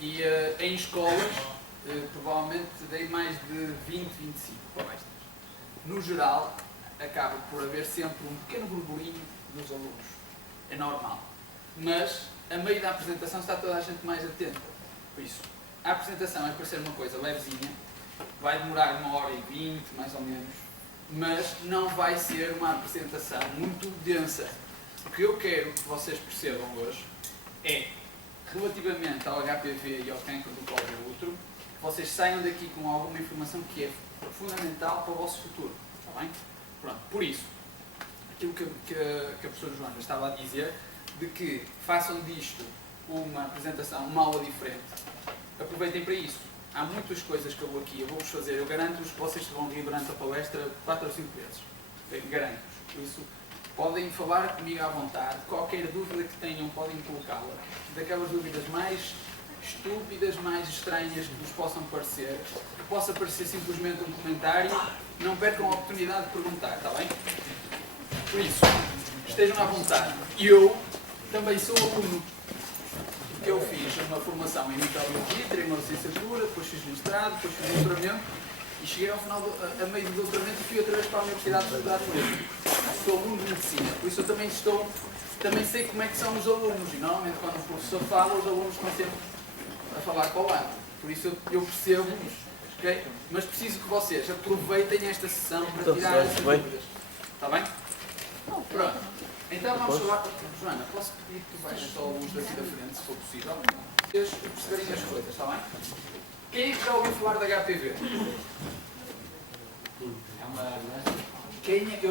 E em escolas, provavelmente dei mais de 20, 25 palestras. No geral, acaba por haver sempre um pequeno burburinho dos alunos. É normal. Mas, a meio da apresentação, está toda a gente mais atenta. Por isso, a apresentação é para ser uma coisa levezinha, vai demorar 1h20, mais ou menos, mas não vai ser uma apresentação muito densa. O que eu quero que vocês percebam hoje é, relativamente ao HPV e ao cancro do colo do útero, que vocês saiam daqui com alguma informação que é fundamental para o vosso futuro. Está bem? Pronto, por isso, aquilo que a professora Joana estava a dizer, de que façam disto uma apresentação, uma aula diferente, aproveitem para isso. Há muitas coisas que eu vou aqui, eu vou-vos fazer, eu garanto-vos que vocês vão rir durante a palestra 4 ou 5 vezes. Garanto-vos. Por isso, podem falar comigo à vontade, qualquer dúvida que tenham podem colocá-la. Daquelas dúvidas mais estúpidas, mais estranhas que vos possam parecer, que possa parecer simplesmente um comentário, não percam a oportunidade de perguntar, está bem? Por isso, estejam à vontade. Eu também sou aluno. Que eu fiz uma formação em microbiologia, tirei uma licenciatura, depois fiz mestrado, depois fiz doutoramento e cheguei ao final, a meio do doutoramento e fui outra vez para a Universidade de estudar mesmo. Sou aluno de medicina, por isso eu também sei como é que são os alunos e normalmente quando o professor fala, os alunos estão sempre a falar para o lado. Por isso eu percebo isso, ok? Mas preciso que vocês aproveitem esta sessão para tirar essas dúvidas. Está bem? Pronto. Então vamos falar. Joana, posso pedir que tu baixes só alguns daqui da frente, se for possível? Vocês perceberem as coisas, está bem? Quem é que já ouviu falar da HPV?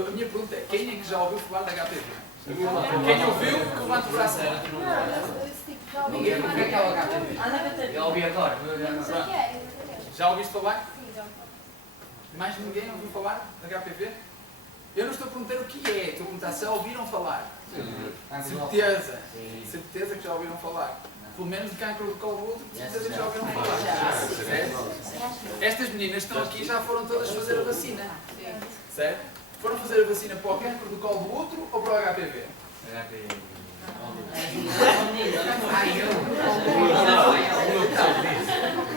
A minha pergunta é, quem é que já ouviu falar da HPV? Quem ouviu, que levanta o braço. Ninguém ouviu aquela HPV. Eu ouvi agora. Já ouviste falar? Sim, já ouvi. Mais ninguém ouviu falar da HPV? Eu não estou a perguntar o que é, estou a perguntar se já ouviram falar. Certeza. Certeza que já ouviram falar. Pelo menos de cancro do colo do útero, certeza que já ouviram falar. Certo? Estas meninas estão aqui e já foram todas fazer a vacina. Certo? Foram fazer a vacina para o cancro do colo do útero ou para o HPV?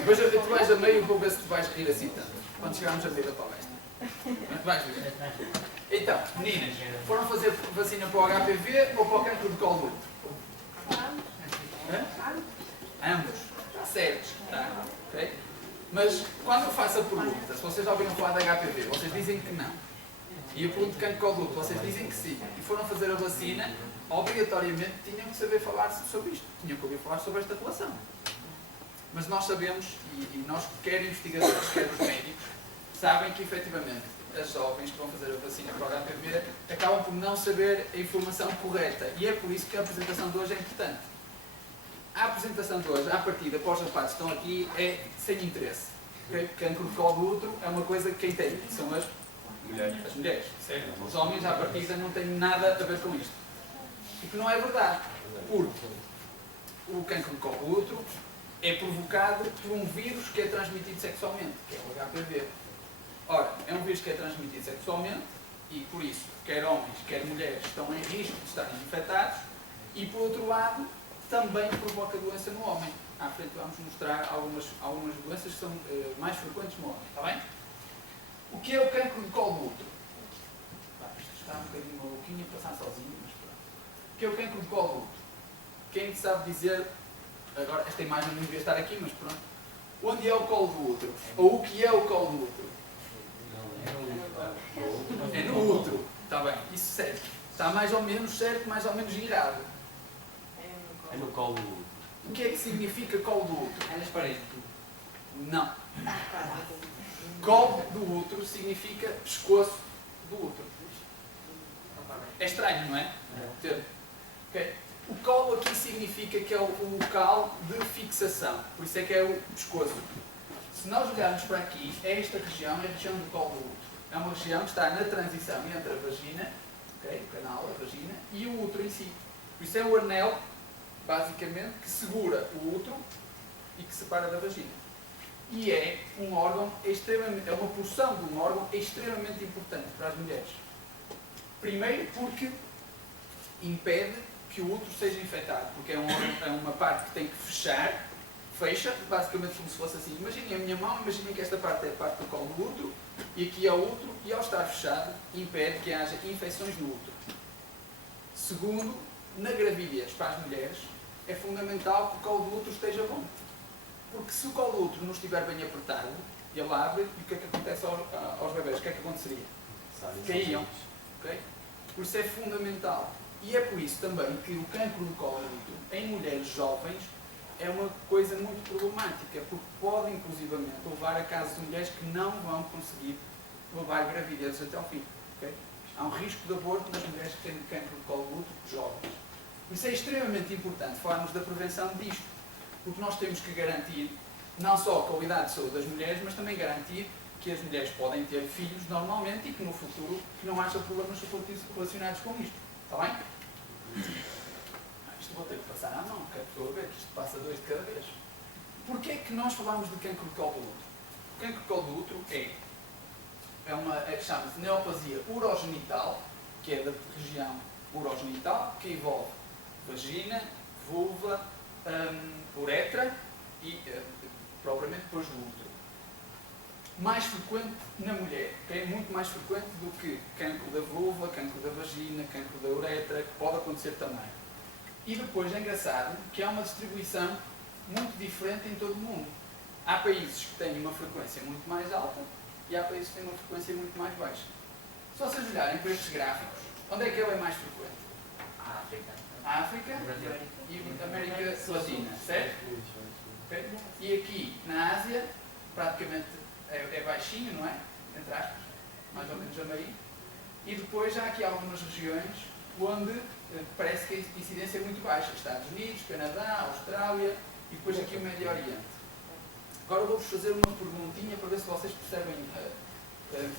Mas tu vais a meio e vou ver se tu vais rir assim tanto. Quando chegarmos a meio da palestra. Vais ver. Então, meninas, foram fazer vacina para o HPV ou para o cancro do colo do útero? Ambos. Certos. Tá? Okay? Mas quando eu faço a pergunta, se vocês já ouviram falar da HPV, vocês dizem que não. E eu pergunto cancro do colo do útero, vocês dizem que sim. E foram fazer a vacina, obrigatoriamente tinham que saber falar sobre isto. Tinham que ouvir falar sobre esta relação. Mas nós sabemos, e nós, quer investigadores, quer os médicos, sabem que efetivamente as jovens que vão fazer a vacina para o HPV acabam por não saber a informação correta. E é por isso que a apresentação de hoje é importante. A apresentação de hoje, à partida, para os rapazes que estão aqui, é sem interesse. Okay? Cancro de colo do útero é uma coisa que quem tem são as mulheres. Certo? Os homens, à partida, não têm nada a ver com isto. O que não é verdade. Porque o cancro de colo do útero é provocado por um vírus que é transmitido sexualmente, que é o HPV. Ora, é um vírus que é transmitido sexualmente e, por isso, quer homens, quer mulheres estão em risco de estarem infectados e, por outro lado, também provoca doença no homem. À frente vamos mostrar algumas doenças que são mais frequentes no homem, está bem? O que é o cancro de colo do útero? Isto está um bocadinho maluquinho a passar sozinho, mas pronto. O que é o cancro de colo do útero? Quem sabe dizer, agora esta imagem não devia estar aqui, mas pronto. Onde é o colo do útero? Ou o que é o colo do útero? É no útero. Está bem, isso certo. Está mais ou menos certo, mais ou menos errado. É no colo do útero. O que é que significa colo do útero? É nas paredes. Não. Colo do útero significa pescoço do útero. É estranho, não é? Okay. O colo aqui significa que é o local de fixação. Por isso é que é o pescoço. Se nós olharmos para aqui, esta região é a região do colo do útero. É uma região que está na transição entre a vagina, okay, o canal, a vagina, e o útero em si. Por isso é o anel, basicamente, que segura o útero e que separa da vagina. E é um órgão extremamente, é uma porção de um órgão extremamente importante para as mulheres. Primeiro porque impede que o útero seja infectado, porque é uma parte que tem que fechar fecha, basicamente como se fosse assim. Imaginem a minha mão, imaginem que esta parte é a parte do colo do útero, e aqui é o útero, e ao estar fechado, impede que haja infecções no útero. Segundo, na gravidez para as mulheres, é fundamental que o colo do útero esteja bom. Porque se o colo do útero não estiver bem apertado, ele abre, e o que é que acontece aos bebés? O que é que aconteceria? Caíam. Okay? Por isso é fundamental. E é por isso também que o cancro do colo do útero, em mulheres jovens, é uma coisa muito problemática, porque pode inclusivamente levar a casos de mulheres que não vão conseguir levar gravidezes até ao fim. Okay? Há um risco de aborto nas mulheres que têm cancro do colo do útero jovens. Por isso é extremamente importante falarmos da prevenção disto, porque nós temos que garantir não só a qualidade de saúde das mulheres, mas também garantir que as mulheres podem ter filhos normalmente e que no futuro não haja problemas relacionados com isto. Está bem? Isto vou ter que passar à mão, que é para eu ver que isto passa 2 de cada vez. Porquê é que nós falamos de cancro de colo do útero? O cancro de colo do útero chama-se neoplasia urogenital, que é da região urogenital, que envolve vagina, vulva, uretra e propriamente depois do útero. Mais frequente na mulher, é muito mais frequente do que cancro da vulva, cancro da vagina, cancro da uretra, que pode acontecer também. E depois é engraçado que há uma distribuição muito diferente em todo o mundo. Há países que têm uma frequência muito mais alta e há países que têm uma frequência muito mais baixa. Se vocês olharem para estes gráficos, onde é que ele é mais frequente? A África e a América Latina, certo? Okay? E aqui na Ásia, praticamente é baixinho, não é? Entre aspas, mais ou menos a meio. E depois há aqui algumas regiões onde parece que a incidência é muito baixa. Estados Unidos, Canadá, Austrália e depois aqui o Médio Oriente. Agora vou-vos fazer uma perguntinha para ver se vocês percebem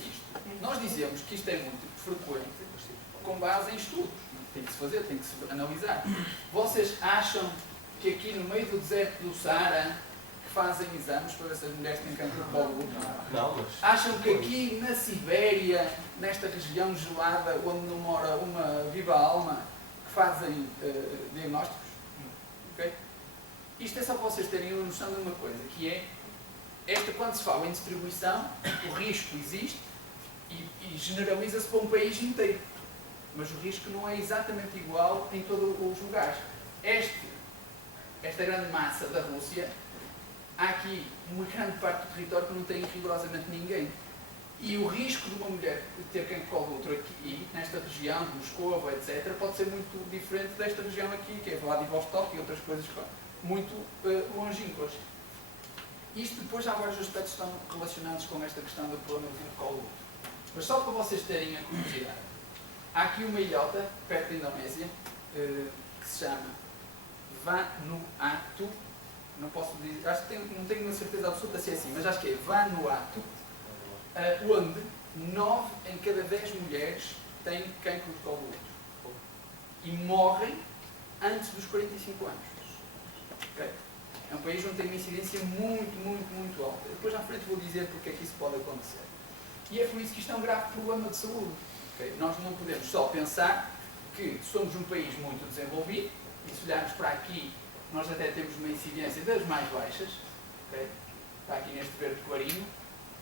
isto. Nós dizemos que isto é muito frequente com base em estudos. Tem que se fazer, tem que se analisar. Vocês acham que aqui no meio do deserto do Saara que fazem exames para ver se as mulheres têm cancro de colo do útero? Não, mas... Acham que aqui na Sibéria, nesta região gelada onde não mora uma viva alma, que fazem diagnósticos? Okay? Isto é só para vocês terem uma noção de uma coisa, que é, quando se fala em distribuição, o risco existe e generaliza-se para um país inteiro. Mas o risco não é exatamente igual em todos os lugares. Esta grande massa da Rússia, há aqui uma grande parte do território que não tem rigorosamente ninguém. E o risco de uma mulher ter cancro de colo do útero aqui, nesta região, de Moscou, etc., pode ser muito diferente desta região aqui, que é Vladivostok e outras coisas muito longínquas. Isto depois há vários aspectos que estão relacionados com esta questão do problema do colo do útero. Mas só para vocês terem a curiosidade, há aqui uma ilhota, perto da Indonésia, que se chama Vanuatu. Não posso dizer, acho que não tenho uma certeza absoluta se é assim, mas acho que é Vanuatu, onde 9 em cada 10 mulheres têm cancro de colo do útero. E morrem antes dos 45 anos. Okay? É um país onde tem uma incidência muito alta. Depois à frente vou dizer porque é que isso pode acontecer. E é por isso que isto é um grave problema de saúde. Okay? Nós não podemos só pensar que somos um país muito desenvolvido, e se olharmos para aqui, nós até temos uma incidência das mais baixas, okay? Está aqui neste verde clarinho,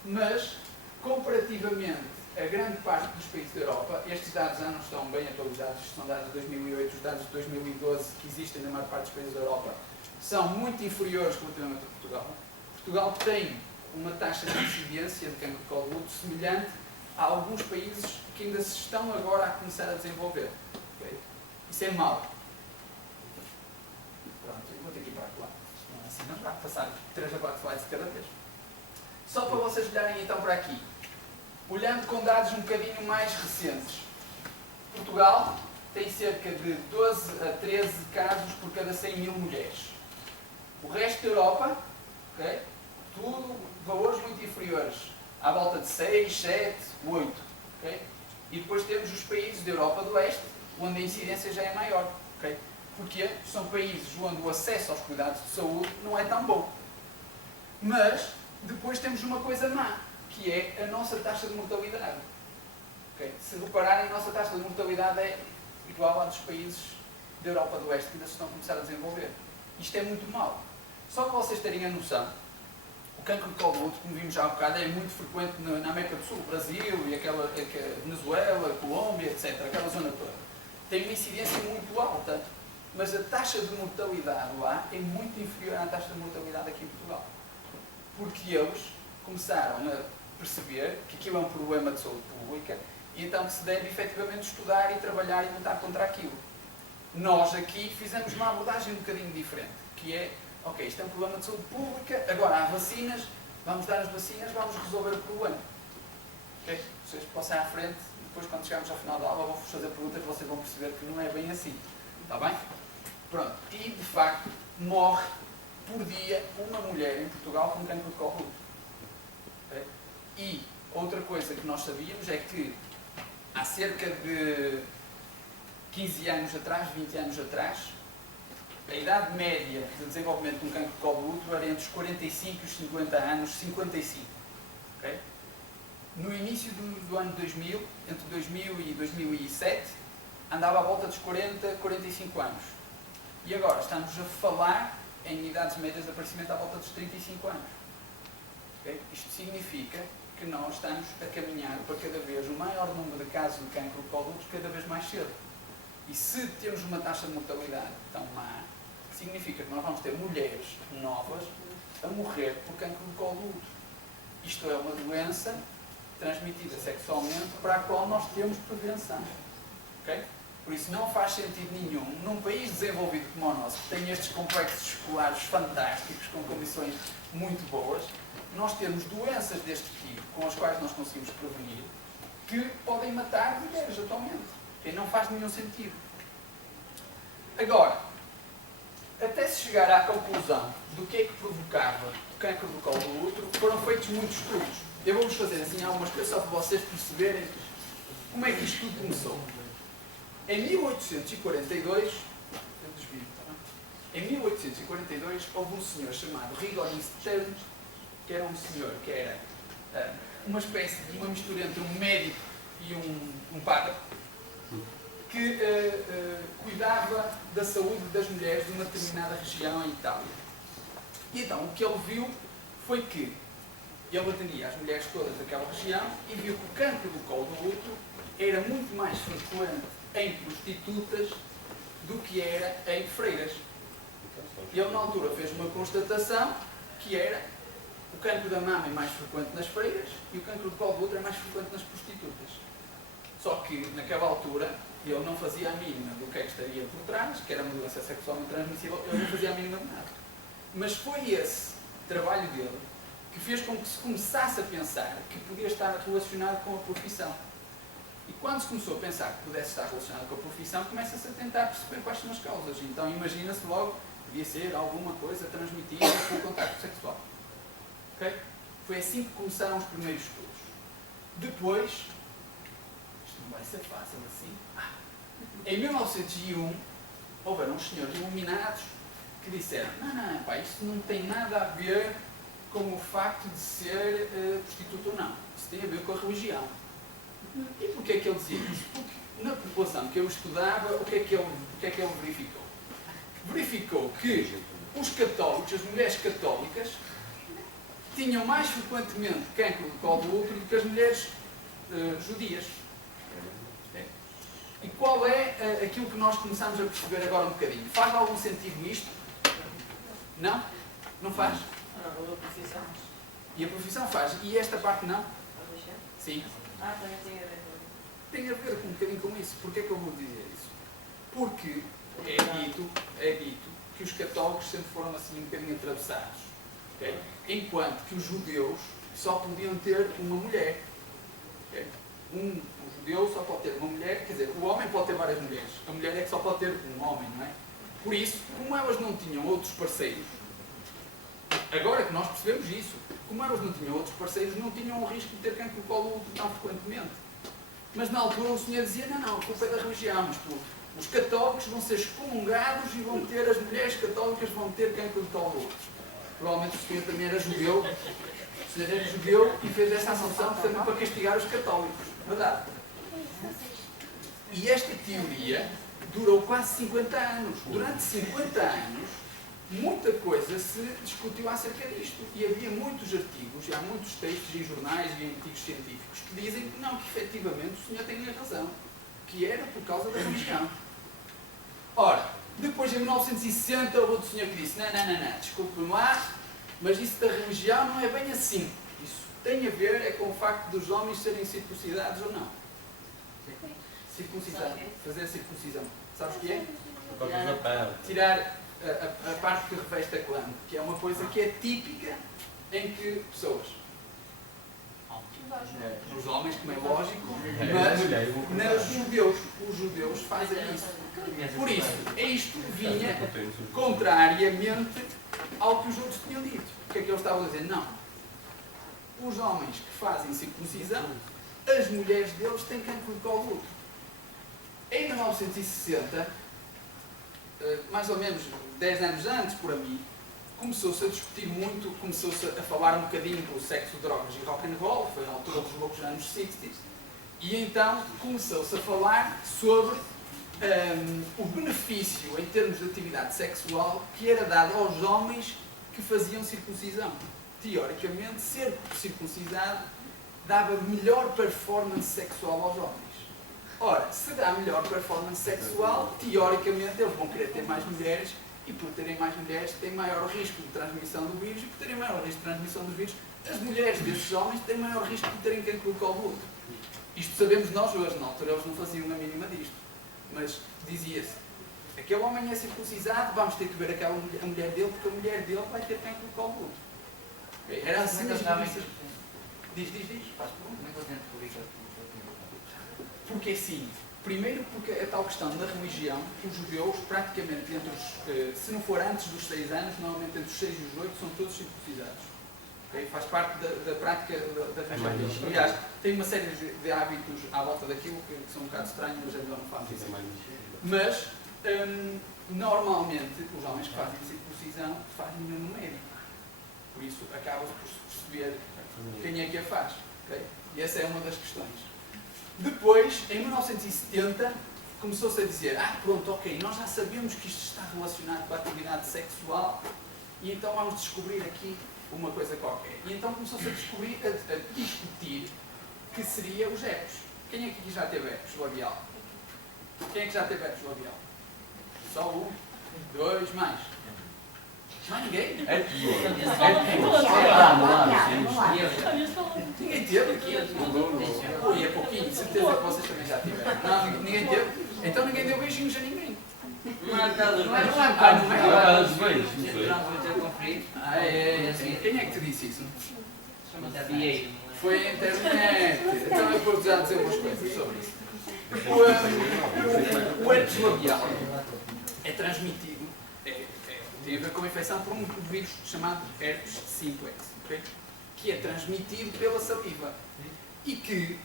mas comparativamente a grande parte dos países da Europa, estes dados já não estão bem atualizados, são dados de 2008, os dados de 2012 que existem na maior parte dos países da Europa, são muito inferiores relativamente a Portugal. Portugal tem uma taxa de incidência de cancro de colo do útero semelhante a alguns países que ainda se estão agora a começar a desenvolver. Okay? Isso é mau. Pronto, eu vou ter que ir para lá. Não é assim, não dá para passar 3 a 4 slides de cada vez. Só para vocês olharem então para aqui. Olhando com dados um bocadinho mais recentes. Portugal tem cerca de 12 a 13 casos por cada 100 mil mulheres. O resto da Europa, okay, tudo valores muito inferiores. À volta de 6, 7, 8. Okay? E depois temos os países da Europa do Leste, onde a incidência já é maior. Okay? Porque são países onde o acesso aos cuidados de saúde não é tão bom. Mas depois temos uma coisa má, que é a nossa taxa de mortalidade. Okay? Se repararem, a nossa taxa de mortalidade é igual à dos países da Europa do Oeste, que ainda se estão a começar a desenvolver. Isto é muito mau. Só para vocês terem a noção, o cancro de colo do útero, como vimos já há um bocado, é muito frequente na América do Sul, Brasil, e aquela Venezuela, Colômbia, etc., aquela zona toda. Tem uma incidência muito alta, mas a taxa de mortalidade lá é muito inferior à taxa de mortalidade aqui em Portugal. Porque eles começaram a perceber que aquilo é um problema de saúde pública e então que se deve efetivamente estudar e trabalhar e lutar contra aquilo. Nós aqui fizemos uma abordagem um bocadinho diferente, que é, ok, isto é um problema de saúde pública, agora há vacinas, vamos dar as vacinas, vamos resolver o problema. Ok? Vocês passem à frente, depois quando chegarmos ao final da aula vou-vos fazer perguntas, vocês vão perceber que não é bem assim. Está bem? Pronto. E, de facto, morre por dia uma mulher em Portugal com cancro de colo do útero. Okay? E outra coisa que nós sabíamos é que há cerca de 15 anos atrás, 20 anos atrás, a idade média de desenvolvimento de um cancro de colo do útero era entre os 45 e os 50 anos, 55. Okay? No início do ano 2000, entre 2000 e 2007, andava à volta dos 40, 45 anos. E agora estamos a falar em idades médias de aparecimento à volta dos 35 anos. Okay? Isto significa que nós estamos a caminhar para cada vez o maior número de casos de cancro de colo do útero cada vez mais cedo. E se temos uma taxa de mortalidade tão má, significa que nós vamos ter mulheres novas a morrer por cancro de colo do útero. Isto é uma doença transmitida sexualmente para a qual nós temos prevenção. Okay? Por isso não faz sentido nenhum, num país desenvolvido como o nosso, que tem estes complexos escolares fantásticos, com condições muito boas, nós temos doenças deste tipo, com as quais nós conseguimos prevenir, que podem matar mulheres atualmente. Okay? Não faz nenhum sentido. Agora, até se chegar à conclusão do que é que provocava o cancro do colo do útero, foram feitos muitos estudos. Eu vou-vos fazer assim algumas coisas só para vocês perceberem como é que isto tudo começou. Em 1842, em 1842 houve um senhor chamado Rigolin Stern, que era um senhor que era uma espécie de uma mistura entre um médico e um padre, que cuidava da saúde das mulheres de uma determinada região em Itália. E então o que ele viu foi que ele atendia as mulheres todas daquela região e viu que o cancro do colo do útero era muito mais frequente em prostitutas do que era em freiras. E ele na altura fez uma constatação que era o cancro da mama é mais frequente nas freiras e o cancro do colo do útero é mais frequente nas prostitutas. Só que naquela altura ele não fazia a mínima do que é que estaria por trás, que era uma doença sexualmente transmissível, ele não fazia a mínima de nada. Mas foi esse trabalho dele que fez com que se começasse a pensar que podia estar relacionado com a profissão. E quando se começou a pensar que pudesse estar relacionado com a profissão, começa-se a tentar perceber quais são as causas. Então imagina-se logo que devia ser alguma coisa transmitida pelo contacto sexual. Okay? Foi assim que começaram os primeiros estudos. Depois, isto não vai ser fácil assim, em 1901, houveram uns senhores iluminados que disseram: não, pá, isso não tem nada a ver com o facto de ser prostituta ou não. Isso tem a ver com a religião. E porquê é que ele dizia isso? Porque na população que eu estudava, o que é que ele verificou? Verificou que os católicos, as mulheres católicas, tinham mais frequentemente cancro do colo do útero do que as mulheres judias. E qual é aquilo que nós começamos a perceber agora um bocadinho? Faz algum sentido isto? Não? Não faz? A profissão. E a profissão faz. E esta parte não? Sim. Também tem a ver com isso. Tem a ver com um bocadinho com isso. Porquê é que eu vou dizer isso? Porque é dito que os católicos sempre foram assim um bocadinho atravessados. Okay? Enquanto que os judeus só podiam ter uma mulher. Okay? Um judeu só pode ter uma mulher, quer dizer, o homem pode ter várias mulheres. A mulher é que só pode ter um homem, não é? Por isso, como elas não tinham outros parceiros, agora que nós percebemos isso, como elas não tinham outros parceiros, não tinham o risco de ter cancro do colo do útero tão frequentemente. Mas na altura o senhor dizia: não, a culpa é da religião, mas os católicos vão ser excomungados e vão ter, as mulheres católicas vão ter cancro do colo do útero. Provavelmente o senhor também era judeu. O senhor era judeu e fez esta assunção também para castigar os católicos. Verdade? E esta teoria durou quase 50 anos. Durante 50 anos, muita coisa se discutiu acerca disto. E havia muitos artigos, e há muitos textos em jornais e em artigos científicos que dizem que não, que efetivamente o senhor tem razão, que era por causa da religião. Ora, depois em 1960 houve outro senhor que disse, não, desculpe-me lá, mas isso da religião não é bem assim. Isso tem a ver com o facto dos homens serem circuncidados ou não. Circuncisão, fazer a circuncisão. Sabes o que é? Tirar a parte que reveste a glande, que é uma coisa que é típica em que pessoas, nos homens, como é lógico, mas os judeus fazem isso. Por isso, isto vinha contrariamente ao que os outros tinham dito. O que é que eles estavam a dizer? Não. Os homens que fazem circuncisão, as mulheres deles têm cancro de colo de útero. Em 1960, mais ou menos 10 anos antes, por aí, começou-se a discutir muito, começou-se a falar um bocadinho do sexo, drogas e rock and roll, foi na altura dos loucos anos 60s, e então começou-se a falar sobre o benefício em termos de atividade sexual que era dado aos homens que faziam circuncisão. Teoricamente, ser circuncisado dava melhor performance sexual aos homens. Ora, se dá melhor performance sexual, teoricamente eles vão querer ter mais mulheres e por terem mais mulheres têm maior risco de transmissão do vírus e por terem maior risco de transmissão do vírus, as mulheres desses homens têm maior risco de terem cancro de colo de útero. Isto sabemos nós hoje, na altura eles não faziam a mínima disto. Mas dizia-se, aquele homem é circuncisado, vamos ter que ver a mulher dele, porque a mulher dele vai ter cancro de colo de útero. Era assim as notícias. Diz. Faz pergunta. Porque assim, primeiro porque a tal questão da religião, os judeus praticamente entre os, se não for antes dos 6 anos, normalmente entre os 6 e os 8 são todos circuncidados. Okay? Faz parte da prática da religião. Aliás, tem uma série de hábitos à volta daquilo que são um bocado estranhos, mas é melhor não fazer isso. Mas, normalmente, os homens que fazem circuncisão fazem mesmo médico. Por isso, acaba-se por perceber quem é que a faz. Okay? E essa é uma das questões. Depois, em 1970, começou-se a dizer, pronto, ok, nós já sabemos que isto está relacionado com a atividade sexual e então vamos descobrir aqui uma coisa qualquer. E então começou-se a descobrir, a discutir que seria os herpes. Quem é que aqui já teve herpes labial? Quem é que já teve herpes labial? Só 1, 2, mais. Não, ninguém? Ninguém teve aqui? Ui, é pouquinho, de certeza que vocês também já tiveram. Não, ninguém teve? Então ninguém deu beijinhos a ninguém. Não é cada não é dos beijos. Quem é que te disse isso? Chama-se Vieiro. Foi a internet. Então eu vou já dizer umas coisas sobre isso. O herpes labial é transmitido, tem a ver com a infecção por um vírus chamado herpes simplex, okay? Que é transmitido pela saliva e que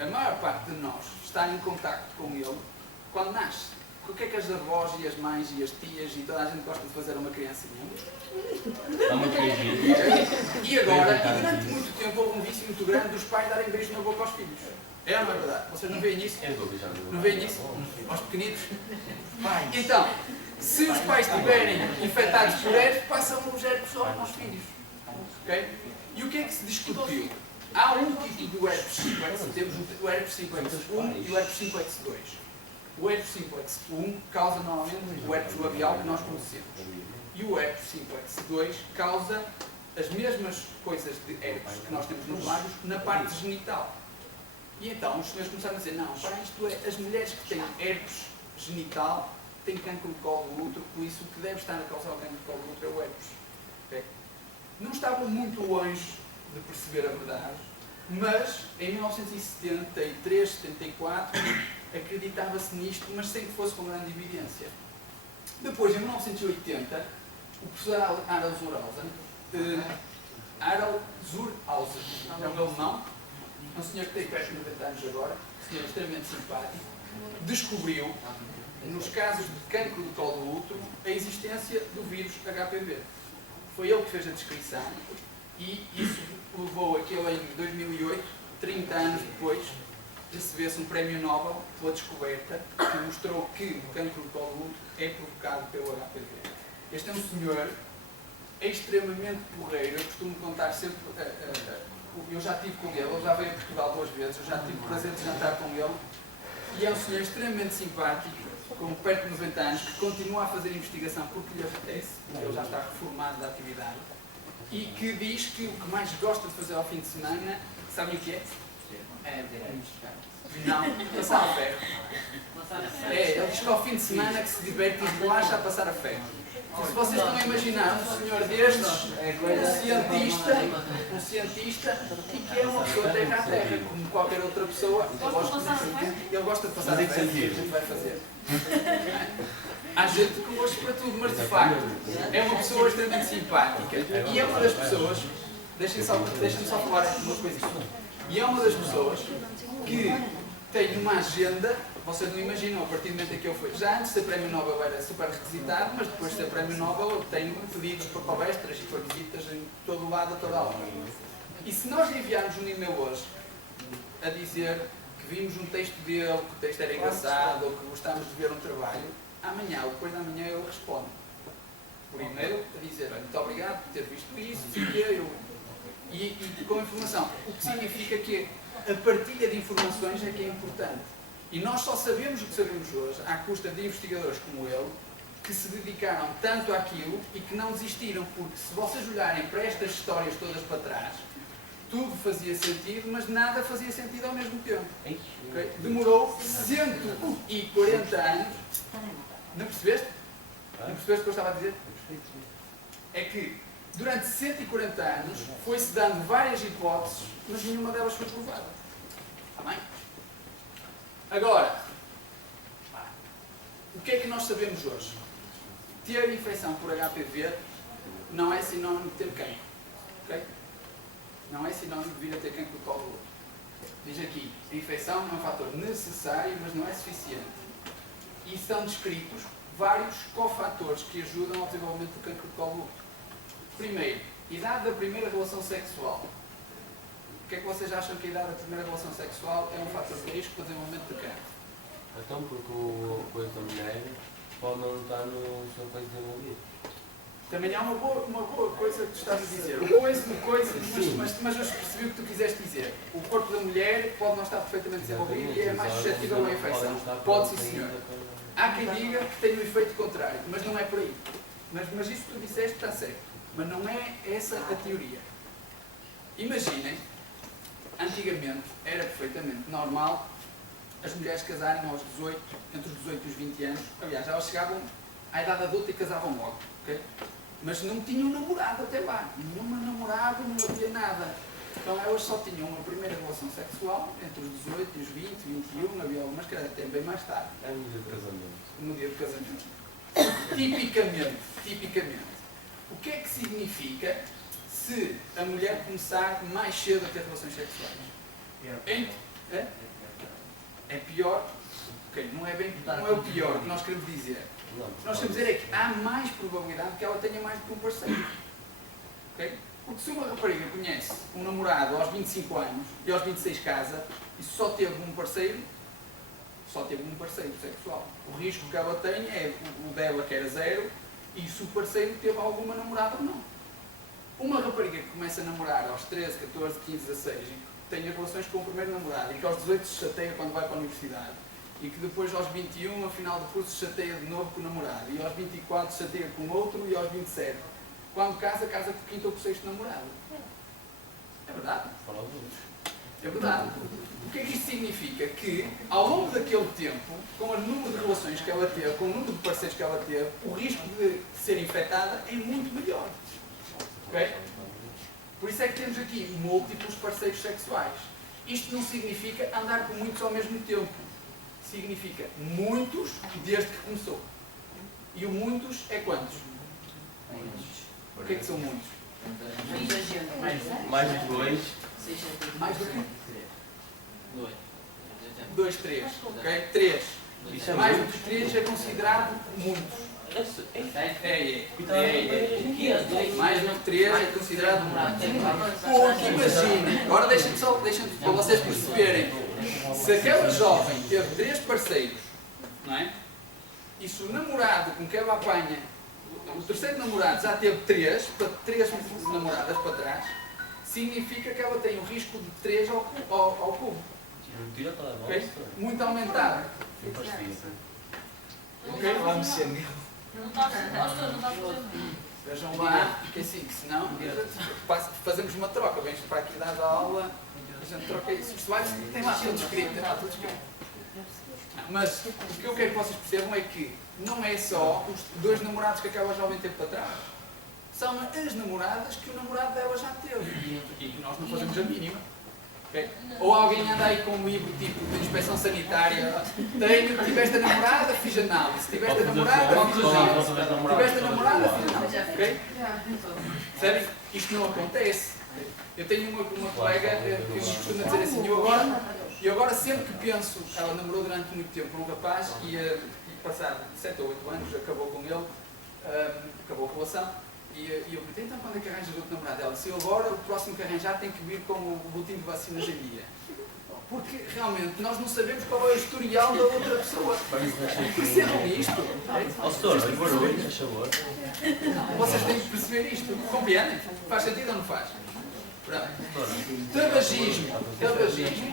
a maior parte de nós está em contacto com ele quando nasce. O que é que as avós e as mães e as tias e toda a gente gosta de fazer a uma criancinha? E agora, e durante muito tempo, houve um vício muito grande dos pais darem beijo na boca aos filhos. É ou não é verdade? Vocês não veem isso? Não veem isso? Aos pequenitos? Então, se os pais estiverem infectados por herpes, passam os herpes aos filhos. Okay? E o que é que se discutiu? Há um tipo do herpes simplex, temos o herpes simplex 1 e o herpes simplex 2. O herpes simplex 1 causa normalmente o herpes labial que nós conhecemos. E o herpes simplex 2 causa as mesmas coisas de herpes que nós temos nos lábios na parte genital. E então os senhores começaram a dizer, não, para isto é, as mulheres que têm herpes genital têm cancro de colo de útero, por isso o que deve estar a causar o cancro de colo de útero é o herpes. Okay? Não estavam muito longe de perceber a verdade, mas em 1973, 74, acreditava-se nisto, mas sem que fosse com grande evidência. Depois, em 1980, o professor Harald Zurhausen, é um alemão, um senhor que tem perto de 90 anos agora, um senhor extremamente simpático, descobriu, nos casos de cancro de colo do útero, a existência do vírus HPV. Foi ele que fez a descrição e isso levou a que ele, em 2008, 30 anos depois, recebesse um prémio Nobel pela descoberta que mostrou que o cancro de colo do útero é provocado pelo HPV. Este é um senhor extremamente porreiro. Eu costumo contar sempre. Eu já estive com ele já veio a Portugal 2 vezes, eu já tive o prazer de jantar com ele. E é um senhor extremamente simpático, com perto de 90 anos, que continua a fazer investigação porque lhe apetece. Ele já está reformado da atividade. E que diz que o que mais gosta de fazer ao fim de semana, sabem o que é? Não, passar a ferro. Ele diz que ao fim de semana que se diverte e relaxa a passar a ferro. Se vocês estão a imaginar um senhor destes, um cientista, e que é uma pessoa terra a terra, como qualquer outra pessoa, ele gosta de passar a ferro, o que a gente vai fazer? Há gente que gosta para tudo, mas de facto é uma pessoa extremamente simpática. E é uma das pessoas, deixem-me só falar uma coisa, e é uma das pessoas que tem uma agenda. Vocês não imaginam, a partir do momento em que eu fui. Já antes de ser Prémio Nobel era super requisitado, mas depois de ser Prémio Nobel eu tenho pedidos para palestras e para visitas em todo o lado, a toda a hora. E se nós lhe enviarmos um e-mail hoje a dizer que vimos um texto dele, que o texto era engraçado, ou que gostámos de ver um trabalho, amanhã ou depois da manhã ele responde por e-mail a dizer: muito obrigado por ter visto isso, e com informação. O que significa que a partilha de informações é que é importante. E nós só sabemos o que sabemos hoje à custa de investigadores como ele, que se dedicaram tanto àquilo e que não desistiram, porque se vocês olharem para estas histórias todas para trás, tudo fazia sentido, mas nada fazia sentido ao mesmo tempo. Okay? Demorou 140 anos. Não percebeste? Não percebeste o que eu estava a dizer? É que durante 140 anos foi-se dando várias hipóteses, mas nenhuma delas foi provada. Está bem? Agora, o que é que nós sabemos hoje? Ter infecção por HPV não é sinónimo de ter cancro. Okay? Não é sinónimo de vir a ter cancro do colo do útero. Diz aqui, a infecção é um fator necessário, mas não é suficiente. E estão descritos vários cofatores que ajudam ao desenvolvimento do cancro do colo do útero. Primeiro, idade da primeira relação sexual. O que é que vocês acham que a idade da primeira relação sexual é um fator de risco para o desenvolvimento de cancro? Então, porque o coisa da mulher pode não estar no seu coisa desenvolvido. Também há uma boa coisa que tu estás a dizer. Mas eu percebi o que tu quiseste dizer. O corpo da mulher pode não estar perfeitamente desenvolvido e é mais suscetível à infecção. Pode, sim, senhor. Há quem diga que tem um efeito contrário, mas não é por aí. Mas isso que tu disseste está certo. Mas não é essa a teoria. Imaginem, antigamente era perfeitamente normal as mulheres casarem aos 18, entre os 18 e os 20 anos. Aliás, elas chegavam à idade adulta e casavam logo. Okay? Mas não tinham namorado até lá. Nenhuma namorada, não havia nada. Então elas só tinham uma primeira relação sexual entre os 18 e os 20, 21, havia algumas que era até bem mais tarde. É no dia de casamento. No dia de casamento. Tipicamente. O que é que significa se a mulher começar mais cedo a ter relações sexuais? É pior? Okay, não é o pior que nós queremos dizer. O que nós queremos dizer é que há mais probabilidade que ela tenha mais do que um parceiro. Okay? Porque se uma rapariga conhece um namorado aos 25 anos e aos 26 casa e só teve um parceiro sexual. O risco que ela tem é o dela que era 0 e se o parceiro teve alguma namorada ou não. Uma rapariga que começa a namorar aos 13, 14, 15, 16 e tem relações com o primeiro namorado e que aos 18 se chateia quando vai para a universidade e que depois aos 21, ao final do curso, se chateia de novo com o namorado e aos 24 se chateia com outro e aos 27. Quando casa com o quinto ou com o sexto namorado. É verdade? É verdade. O que é que isto significa? Que ao longo daquele tempo, com o número de relações que ela teve, com o número de parceiros que ela teve, o risco de ser infectada é muito maior. Okay? Por isso é que temos aqui múltiplos parceiros sexuais. Isto não significa andar com muitos ao mesmo tempo. Significa muitos desde que começou. E o muitos é quantos? O que é que são muitos? Mais de 2. Mais do que? 2, 3. Ok? 3. Mais do que 3 é considerado muitos. Mais do que 3 é considerado muitos. Porque imaginem, agora deixem para vocês perceberem, se aquela jovem teve 3 parceiros, não é? E se o namorado com quem ela apanha o terceiro namorado já teve três namoradas para trás, significa que ela tem um risco de 3 ao cubo. Okay? Muito aumentado. Okay? Vejam lá, porque assim, senão fazemos uma troca, vens para aqui dar a aula, a gente troca isso. Isto tem lá tudo escrito, Mas o que eu quero que vocês percebam é que não é só os 2 namorados que aquela jovem teve para trás. São as namoradas que o namorado dela já teve. E nós não fazemos a mínima. Okay? Ou alguém anda aí com um livro tipo de inspeção sanitária. Tiveste a namorada, fiz análise. Tiveste a namorada, fiz análise. Tiveste a namorada, fiz análise. Okay? Sério? Isto não acontece. Eu tenho uma colega que me costuma dizer assim, eu agora sempre que penso, ela namorou durante muito tempo com um rapaz e passado 7 ou 8 anos acabou com ele, acabou a relação. E eu perguntei, então quando é que arranjas outro namorado? Ela disse, agora o próximo que arranjar tem que vir com o boletim de vacinas em dia. Porque realmente nós não sabemos qual é o historial da outra pessoa. Percebam isto? Vocês têm que perceber isto. Compreendem? Faz sentido ou não faz? Tabagismo,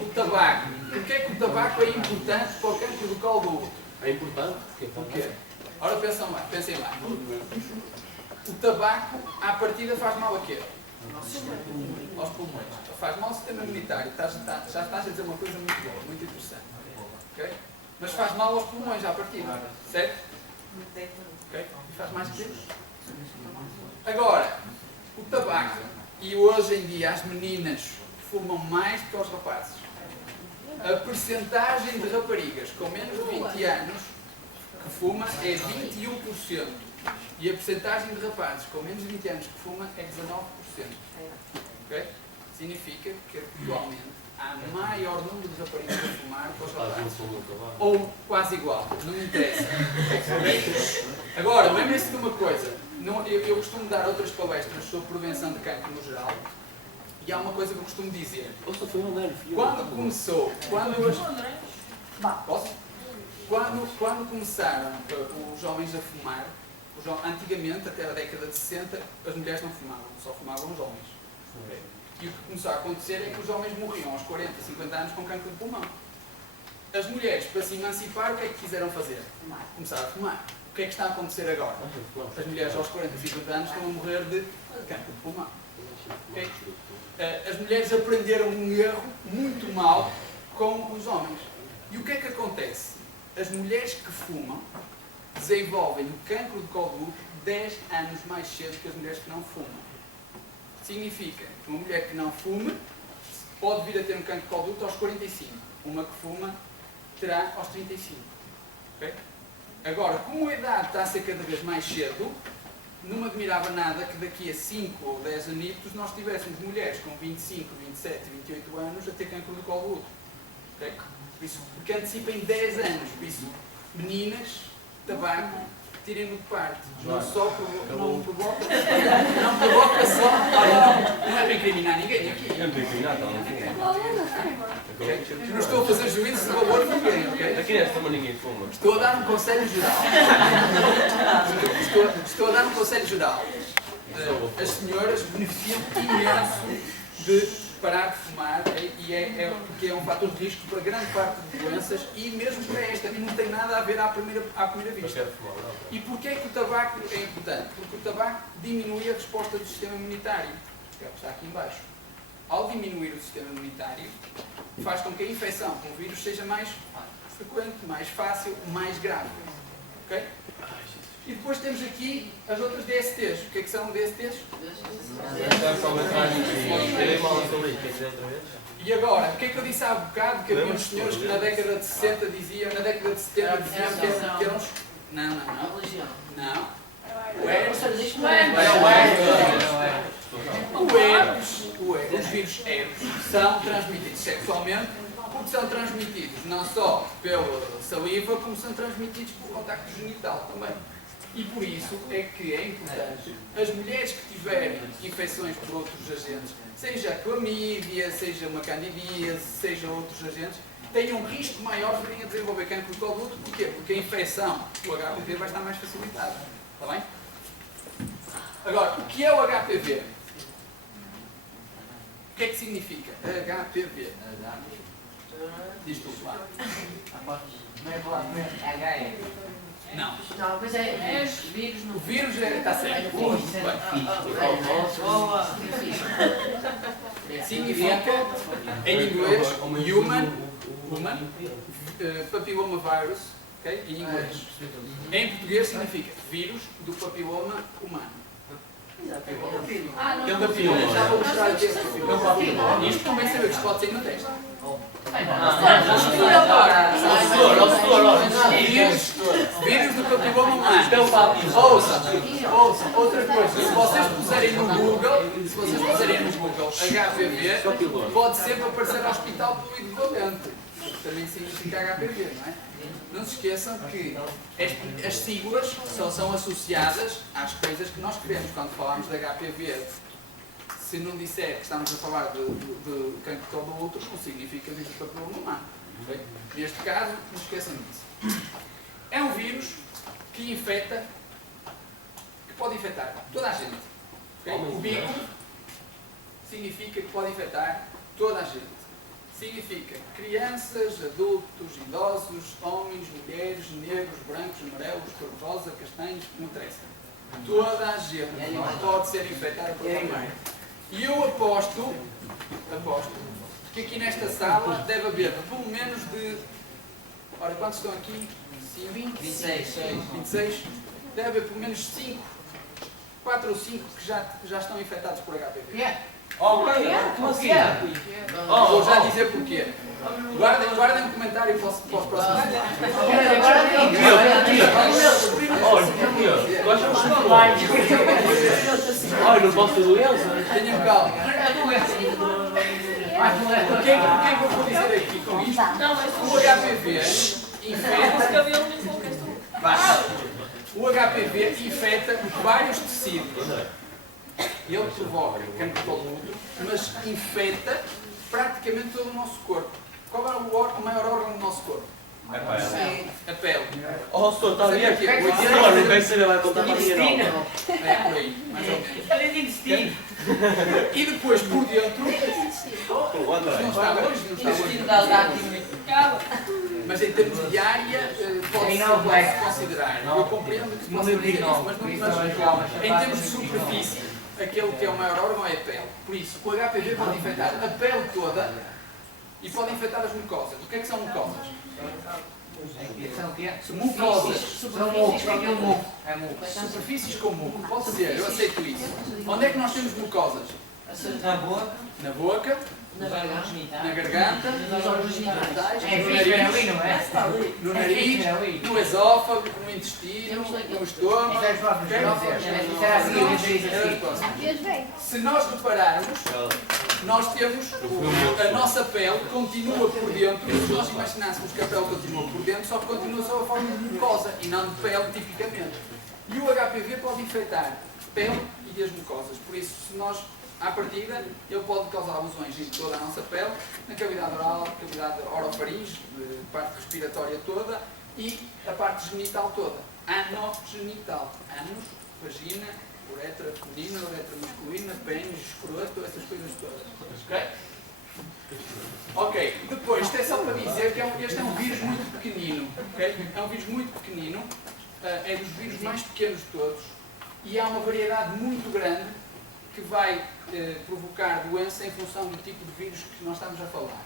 o tabaco. Porquê é que o tabaco é importante para o cancro do colo do útero? É importante? Porquê? Ora pensem lá. O tabaco, à partida, faz mal a quê? Aos pulmões. Faz mal ao sistema imunitário. Já estás a dizer uma coisa muito boa, muito interessante. Okay? Mas faz mal aos pulmões, à partida. Certo? Okay? E faz mais que isso? Agora, o tabaco, e hoje em dia as meninas fumam mais do que os rapazes. A percentagem de raparigas com menos de 20 anos que fuma é 21%. E a percentagem de rapazes com menos de 20 anos que fuma é 19%. Okay? Significa que atualmente há maior número de raparigas a fumar que os rapazes. Ou quase igual, não me interessa. Okay? Agora, lembrem-se de uma coisa. Eu costumo dar outras palestras sobre prevenção de cancro no geral. E há uma coisa que eu costumo dizer. Quando começou, quando começaram os homens a fumar, antigamente, até a década de 60, as mulheres não fumavam, só fumavam os homens. E o que começou a acontecer é que os homens morriam aos 40, 50 anos com cancro de pulmão. As mulheres, para se emancipar, o que é que quiseram fazer? Começaram a fumar. O que é que está a acontecer agora? As mulheres aos 40, 50 anos estão a morrer de cancro de pulmão. Okay? As mulheres aprenderam um erro muito mau com os homens. E o que é que acontece? As mulheres que fumam desenvolvem o cancro de colo do útero 10 anos mais cedo que as mulheres que não fumam. Significa que uma mulher que não fuma pode vir a ter um cancro de colo do útero aos 45. Uma que fuma terá aos 35. Okay? Agora, como a idade está a ser cada vez mais cedo, não me admirava nada que daqui a 5 ou 10 anitos nós tivéssemos mulheres com 25, 27, 28 anos a ter cancro do colo do útero. Okay? Por isso, porque antecipem 10 anos. Por isso, meninas, tabaco, tirem-no de parte. Não provoca só. Olha, não é para incriminar ninguém aqui. Não é para incriminar, não estou a fazer juízo de valor de ninguém, ok? Aqui nesta também ninguém fuma. Estou a dar um conselho geral. Estou a dar um conselho geral. As senhoras beneficiam imenso de parar de fumar porque é um fator de risco para grande parte de doenças e mesmo para esta, que não tem nada a ver à primeira vista. E porquê é que o tabaco é importante? Porque o tabaco diminui a resposta do sistema imunitário, que é o que está aqui em baixo. Ao diminuir o sistema imunitário, faz com que a infecção com o vírus seja mais frequente, mais fácil, mais grave. Okay? E depois temos aqui as outras DSTs. O que é que são DSTs? E agora, o que é que eu disse há bocado? Que havia uns senhores que na década de 60 diziam, que eram os... Não. O herpes, os vírus herpes são transmitidos sexualmente, porque são transmitidos não só pela saliva, como são transmitidos pelo contacto genital também. E por isso é que é importante as mulheres que tiverem infecções por outros agentes, seja a clamídia, seja uma candidíase, seja outros agentes, tenham um risco maior de virem a desenvolver cancro do colo do útero. Porquê? Porque a infecção do HPV vai estar mais facilitada. Está bem? Agora, o que é o HPV? O que é que significa HPV? Diz tu, lá. Não. Não, mas é vírus no O vírus está certo. Muito bem. Significa, em inglês, human papilloma virus, okay? Em inglês. Em português significa vírus do papiloma humano. Ele da pílula. Já vou mostrar aqui esse papiloma. Isto também saber que isto pode sair na testa. Vírus do papiloma humano. Ouçam, outra coisa. Se vocês puserem no Google, HPV, pode sempre aparecer hospital poluído valente. Também significa HPV, não é? Não se esqueçam que as siglas só são associadas às coisas que nós queremos quando falamos de HPV. Se não disser que estamos a falar de cancro do útero, não significa vírus do papiloma humano. Okay? Neste caso, não se esqueçam disso. É um vírus que infecta, que pode infectar toda a gente. Okay? O bico significa que pode infectar toda a gente. Significa crianças, adultos, idosos, homens, mulheres, negros, brancos, amarelos, cor-de-rosa, castanhos, não interessa. Toda a gente pode ser infectada por também. E eu aposto que aqui nesta sala deve haver pelo menos de... Ora, quantos estão aqui? 26. Deve haver pelo menos 4 ou 5 que já estão infectados por HPV. Vou já dizer porquê. Guardem um comentário para o próximo. Não posso ter doença? Tenham calma. O que é que eu vou dizer aqui com isto? O HPV infecta vários tecidos. Ele provoca cancro do útero, mas infecta praticamente todo o nosso corpo. Qual é o maior órgão do nosso corpo? A pele. Oh, senhor, está a ver? Não quero saber, vai contar para mim, não. É por aí, mais ou menos. E depois, por dentro, não está longe, mas em termos de área, pode-se considerar. Eu compreendo que se possa dizer isso, mas em termos de superfície, aquele que é o maior órgão é a pele. Por isso, o HPV pode infectar a pele toda e pode infectar as mucosas. O que é que são mucosas? Mucosas. Superfícies com muco. Pode ser, eu aceito isso. Onde é que nós temos mucosas? Na boca. Na garganta, nos órgãos genitais, no nariz, no esófago, no intestino, no estômago. Se nós repararmos, nós temos a nossa pele continua por dentro. Se nós imaginássemos que a pele continua por dentro, só que continua sob a forma de mucosa e não de pele tipicamente. E o HPV pode infectar pele e as mucosas. Por isso, se nós à partida, ele pode causar lesões em toda a nossa pele, na cavidade oral, cavidade orofaringe, parte respiratória toda e a parte genital toda. Anogenital. Anos, vagina, uretra feminina, uretra masculina, pênis, escroto, essas coisas todas. Ok? Depois, isto é só para dizer que este é um vírus muito pequenino. Okay? É um vírus muito pequenino, é dos vírus mais pequenos de todos e há uma variedade muito grande que vai provocar doença em função do tipo de vírus que nós estamos a falar.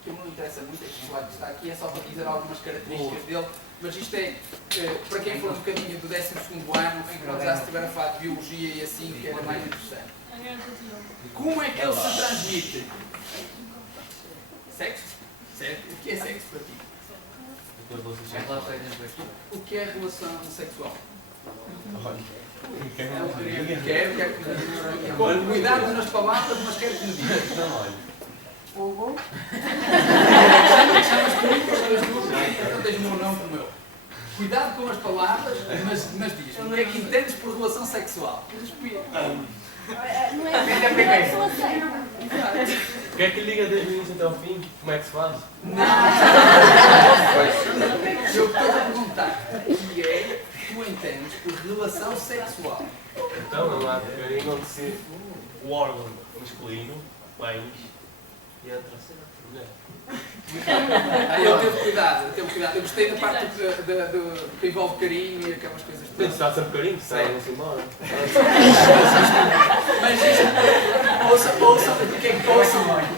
O que não me interessa muito, este slide que está aqui, é só para dizer algumas características dele, mas isto é, para quem for um bocadinho do 12º ano, em que nós já se estiver a falar de biologia e assim, que era mais interessante. Como é que ele se transmite? Sexo? Certo? O que é sexo para ti? O que é relação sexual? Com cuidado nas palavras, mas quero que me digas. Hugo? Chamas comigo, chamas tu, então tens o meu nome como eu. Cuidado com as palavras, mas diz. O que é que entendes por relação sexual? Respira. Não é pessoa certa. Quer que liga desde o início até o fim? Como é que se faz? Não! Eu estou a perguntar o que é que tu entendes por relação sexual. Bens e a terceira mulher. Eu teve cuidado. Eu gostei da parte que envolve carinho e aquelas coisas Tem de todas. estar sempre carinho, se ela não se embora. Mas isto, ouçam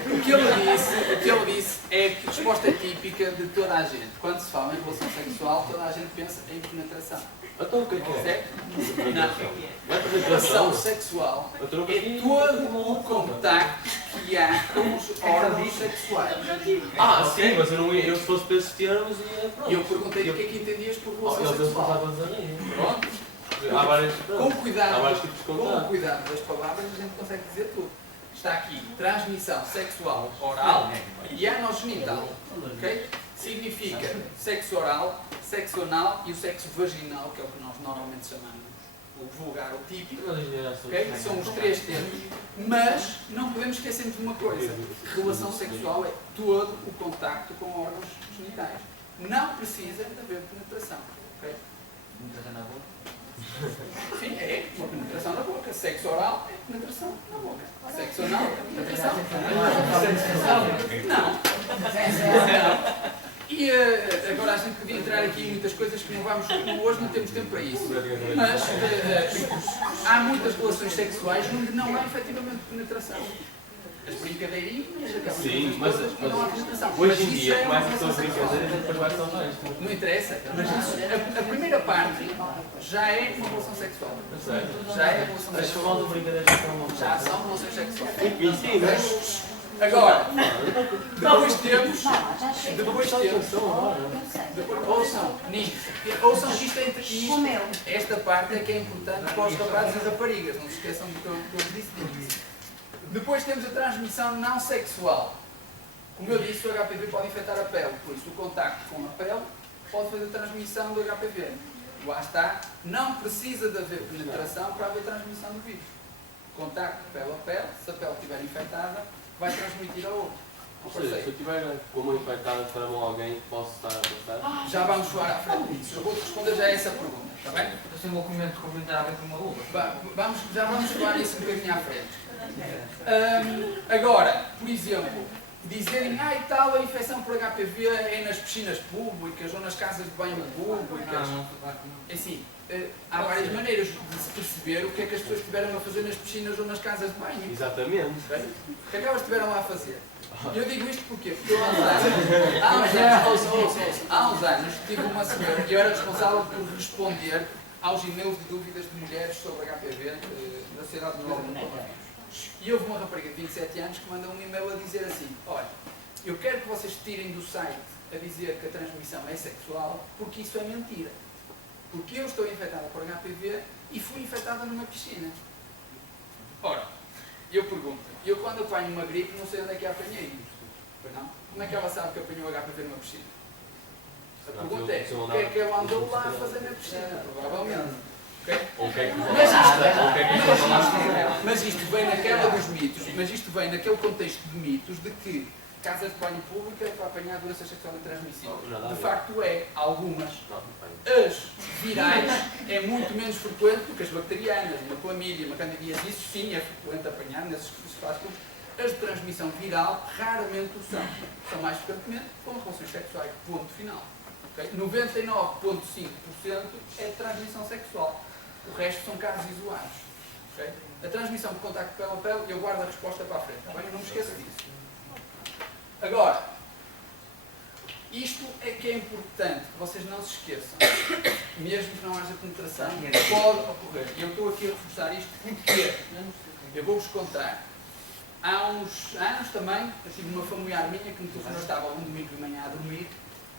o que ele disse é que a resposta típica de toda a gente. Quando se fala em relação sexual, toda a gente pensa em penetração. Então o que é? Certo? Não. Não é Relação penetração? sexual Eu estou é todo o contacto que há com os órgãos sexuais. Ah, sim, mas eu se fosse para esses termos ia pronto. E eu perguntei o que é que entendias por relação Eles sexual. passavam a dizer. Pronto. Há vários. Com cuidado, Há vários tipos de com contato. cuidado das palavras a gente consegue dizer tudo. Está aqui, transmissão sexual oral e anogenital. Ok? Significa sexo oral, sexo anal e o sexo vaginal, que é o que nós normalmente chamamos o vulgar, o típico. Ok? São os três termos. Mas não podemos esquecermos de uma coisa. Relação sexual é todo o contacto com órgãos genitais. Não precisa de haver penetração. Ok? Penetração na boca? Sim, é uma penetração na boca. Sexo oral é penetração na boca. Sexo anal é penetração. Não. E agora a gente podia entrar aqui em muitas coisas que não vamos. Hoje não temos tempo para isso. Mas há muitas relações sexuais onde não há efetivamente penetração. As brincadeirinhas, aquelas Sim, coisas mas todas que não há penetração. hoje em Mas isso dia é uma começa só as relação sexual. brincadeiras e depois vai só o resto. Não interessa, mas isso, a primeira parte já é uma relação sexual. Já é uma relação As sexual. famosas brincadeiras são Já são relações sexuais. Mentira! Agora, depois temos. Ouçam que isto é entre esta parte é que é importante para os rapazes e as raparigas. Não se esqueçam do que eu vos disse. Depois temos a transmissão não sexual. Como eu disse, o HPV pode infectar a pele, por isso o contacto com a pele pode fazer transmissão do HPV. Lá está, não precisa de haver penetração para haver transmissão do vírus. Contacto pele a pele, se a pele estiver infectada, vai transmitir ao outro. Ou seja, se eu tiver com uma infectada para mão alguém, posso estar a passar? Já vamos falar à frente disso. Eu vou-te responder já a essa pergunta, está bem? Eu sempre vou comentar a ver com uma luva. Já vamos falar isso um bocadinho à frente. Agora, por exemplo, dizerem, e tal, a infecção por HPV é nas piscinas públicas ou nas casas de banho públicas. É assim, há várias maneiras de se perceber o que é que as pessoas estiveram a fazer nas piscinas ou nas casas de banho. Exatamente. O que é que elas estiveram lá a fazer? Eu digo isto porquê? Porque eu há uns anos tive uma senhora que eu era responsável por responder aos e-mails de dúvidas de mulheres sobre HPV da Sociedade Portuguesa de Coronavírus. E houve uma rapariga de 27 anos que mandou um e-mail a dizer assim, olha, eu quero que vocês tirem do site a dizer que a transmissão é sexual, porque isso é mentira. Porque eu estou infectada por HPV e fui infectada numa piscina. Ora, eu pergunto, eu quando apanho uma gripe não sei onde é que a apanhei. Pois não? Como é que ela sabe que apanhou HPV numa piscina? A pergunta é, o que é que ela andou lá a fazer na piscina? Provavelmente. Okay? Mas isto vem naquela dos mitos, mas isto vem naquele contexto de mitos de que casas de banho pública é para apanhar doenças sexualmente transmissíveis. De facto é, algumas. As virais é muito menos frequente do que as bacterianas, uma clamídia, uma candidíase, isso sim é frequente apanhar nesses espaços públicos. As de transmissão viral raramente o são. São mais frequentemente com relações sexuais, ponto final. Okay? 99,5% é de transmissão sexual. O resto são casos isolados. Okay? A transmissão por contacto pele a pele, eu guardo a resposta para a frente, tá bem? Eu não me esqueço disso. Agora, isto é que é importante, que vocês não se esqueçam. Mesmo que não haja penetração, pode ocorrer. E eu estou aqui a reforçar isto porque eu vou-vos contar. Há uns anos também, eu tive uma familiar minha que me telefonou, estava um domingo de manhã a dormir,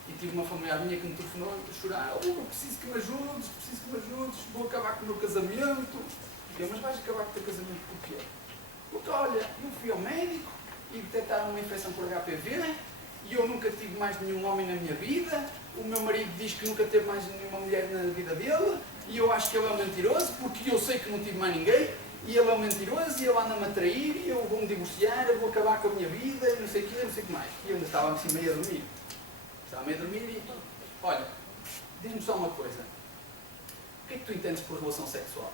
e tive uma familiar minha que me telefonou a chorar, eu preciso que me ajudes, vou acabar com o meu casamento. Eu, mas vais acabar com o teu casamento porquê? Porque olha, eu fui ao médico e detectaram uma infecção por HPV, e eu nunca tive mais nenhum homem na minha vida, o meu marido diz que nunca teve mais nenhuma mulher na vida dele, e eu acho que ele é um mentiroso, porque eu sei que não tive mais ninguém, e ele é um mentiroso, e ele anda-me a trair, e eu vou-me divorciar, eu vou acabar com a minha vida, e não sei o que, não sei o que mais. E eu ainda estava assim meio a dormir. Estava meio a dormir e, olha, diz-me só uma coisa. O que é que tu entendes por relação sexual?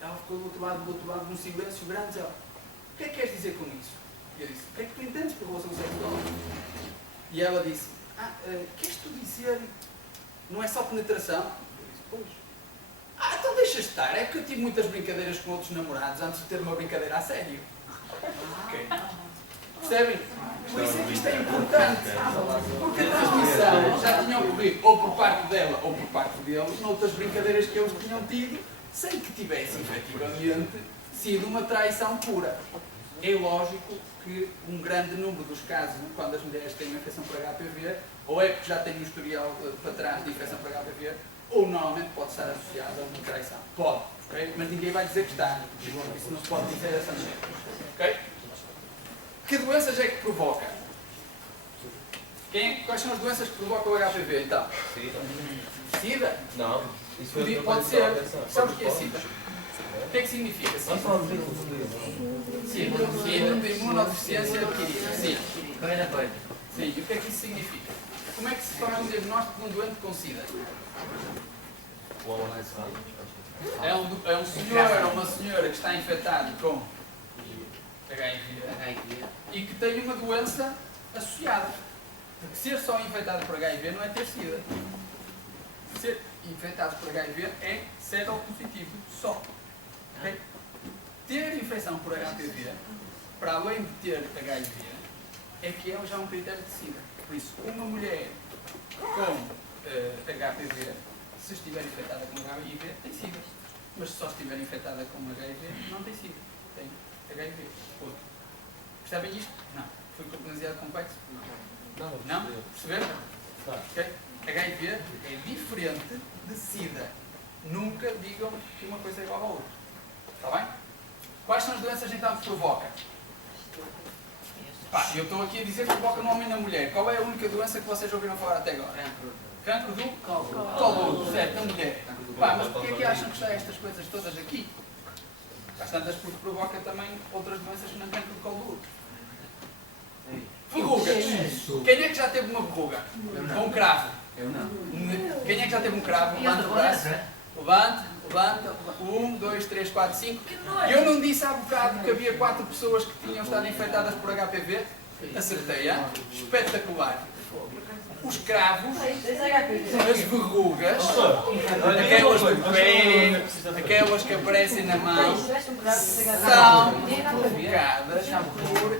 Ela ficou do outro lado num silêncio grande, ela, que é que queres dizer com isso? E eu disse, o que é que tu entendes por relação sexual? E ela disse, queres tu dizer, não é só penetração? Eu disse, pois. Então deixa estar, é que eu tive muitas brincadeiras com outros namorados antes de ter uma brincadeira a sério. Ok. Percebem? Por isso é que isto é importante. Porque a transmissão já tinha ocorrido ou por parte dela ou por parte deles noutras brincadeiras que eles tinham tido sem que tivesse efetivamente sido uma traição pura. É lógico que um grande número dos casos, quando as mulheres têm uma infecção por HPV, ou é porque já têm um historial para trás de infecção por HPV, ou normalmente pode estar associada a uma traição. Pode, ok? Mas ninguém vai dizer que está. Isso não se pode dizer dessa maneira. Ok? Que doenças é que provoca? Quais são as doenças que provocam o HPV, então? Sida. Sida? Não. Isso foi Pode ser. Sabes o que é Sida? O que é que significa Sida? Sida de imunodeficiência adquirida. Sim. Sim. E o que é que isso significa? Como é que se faz um diagnóstico de um doente com Sida? É um senhor ou uma senhora que está infectado com HIV e que tem uma doença associada. Porque ser só infectado por HIV não é ter SIDA. Ser infectado por HIV é seropositivo só. Okay? Ter infecção por HPV, para além de ter HIV, é que é já um critério de SIDA. Por isso, uma mulher com HPV, se estiver infectada com HIV, tem SIDA. Mas se só estiver infectada com HIV, não tem SIDA. Tem HIV. Outro. Percebem isto? Não. Foi demasiado complexo? Não? Perceberam? Okay? HIV é diferente de SIDA. Nunca digam que uma coisa é igual à outra. Está bem? Quais são as doenças então que provoca? Eu estou aqui a dizer que provoca no homem e na mulher. Qual é a única doença que vocês ouviram falar até agora? Cancro do colo, certo, na mulher. Mas porquê é que acham que está estas coisas todas aqui? Às tantas porque provoca também outras doenças que não cancro do colo do útero. Verrugas. Quem é que já teve uma verruga? Com um cravo? Eu não. Quem é que já teve um cravo? Levanta o braço. Levanta. 1, 2, 3, 4, 5. Eu não disse há bocado que havia 4 pessoas que tinham estado infectadas por HPV? Acertei, hein? Espetacular. Os cravos, as verrugas, aquelas do pé, aquelas que aparecem na mão, são provocadas por...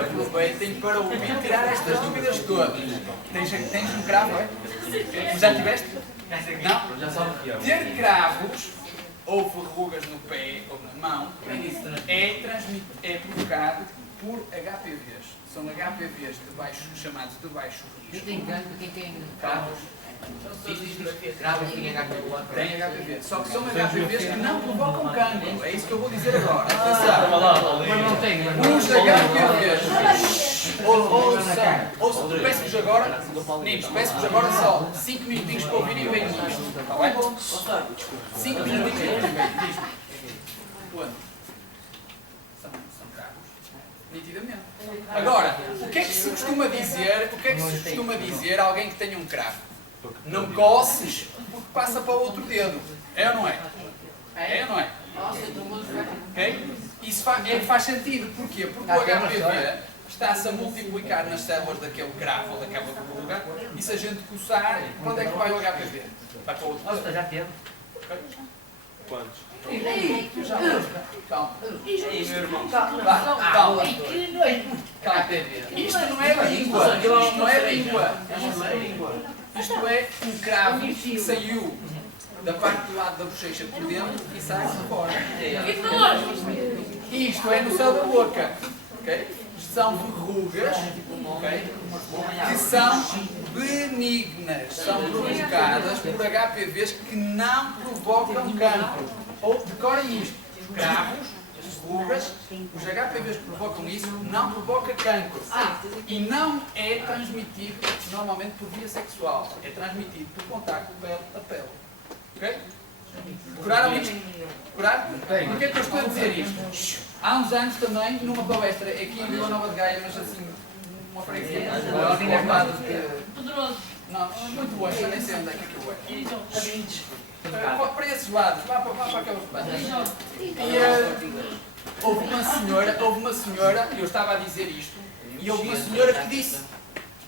Aproveitem para ouvir tirar estas dúvidas todas. Tens um cravo, é? Já tiveste? Não? Ter cravos ou verrugas no pé ou na mão é provocado por HPVs. São HPVs chamados de baixo risco. Eu tenho cancro, quem tem Cravos. Cravos tem HPV. Tem HPV. Só que são HPVs que não provocam cancro. É isso que eu vou dizer agora. Atenção. Mas não tenho. Os HPVs. Ouçam, peço-vos agora, meninos, peço-vos agora só 5 minutinhos para ouvirem bem isto. Está bem? 5 minutinhos para ouvirem bem isto. Quando? São cravos. Nitidamente. Agora, o que é que se costuma dizer a alguém que tenha um cravo? Não coces porque passa para o outro dedo. É ou não é? É ou não é? Ok? Isso faz sentido. Porquê? Porque o HPV está-se a multiplicar nas células daquele cravo ou daquela verruga e se a gente coçar, para onde é que vai o HPV? Vai para o outro dedo. Já teve. Quantos? Calma. Isto não é língua. Isto não é língua. Isto é um cravo que saiu da parte do lado da bochecha por dentro e sai por fora. Isto é no céu da boca. Okay? São verrugas, okay, que são benignas, são provocadas por HPVs que não provocam cancro. Ou decorem isto, os cravos, as verrugas, os HPVs que provocam isso não provocam cancro. E não é transmitido normalmente por via sexual, é transmitido por contacto pele a pele. Ok? Decoraram isto? Decoraram? Porquê é que eu estou a dizer isto? Há uns anos também, numa palestra aqui em Vila Nova de Gaia, mas assim, uma freguesia. Ao lado de... Poderoso. Não, muito bom, eu nem sei onde é que aquilo é. A Para esses lados, vá para aqueles lados. E houve uma senhora, eu estava a dizer isto, e houve uma senhora que disse: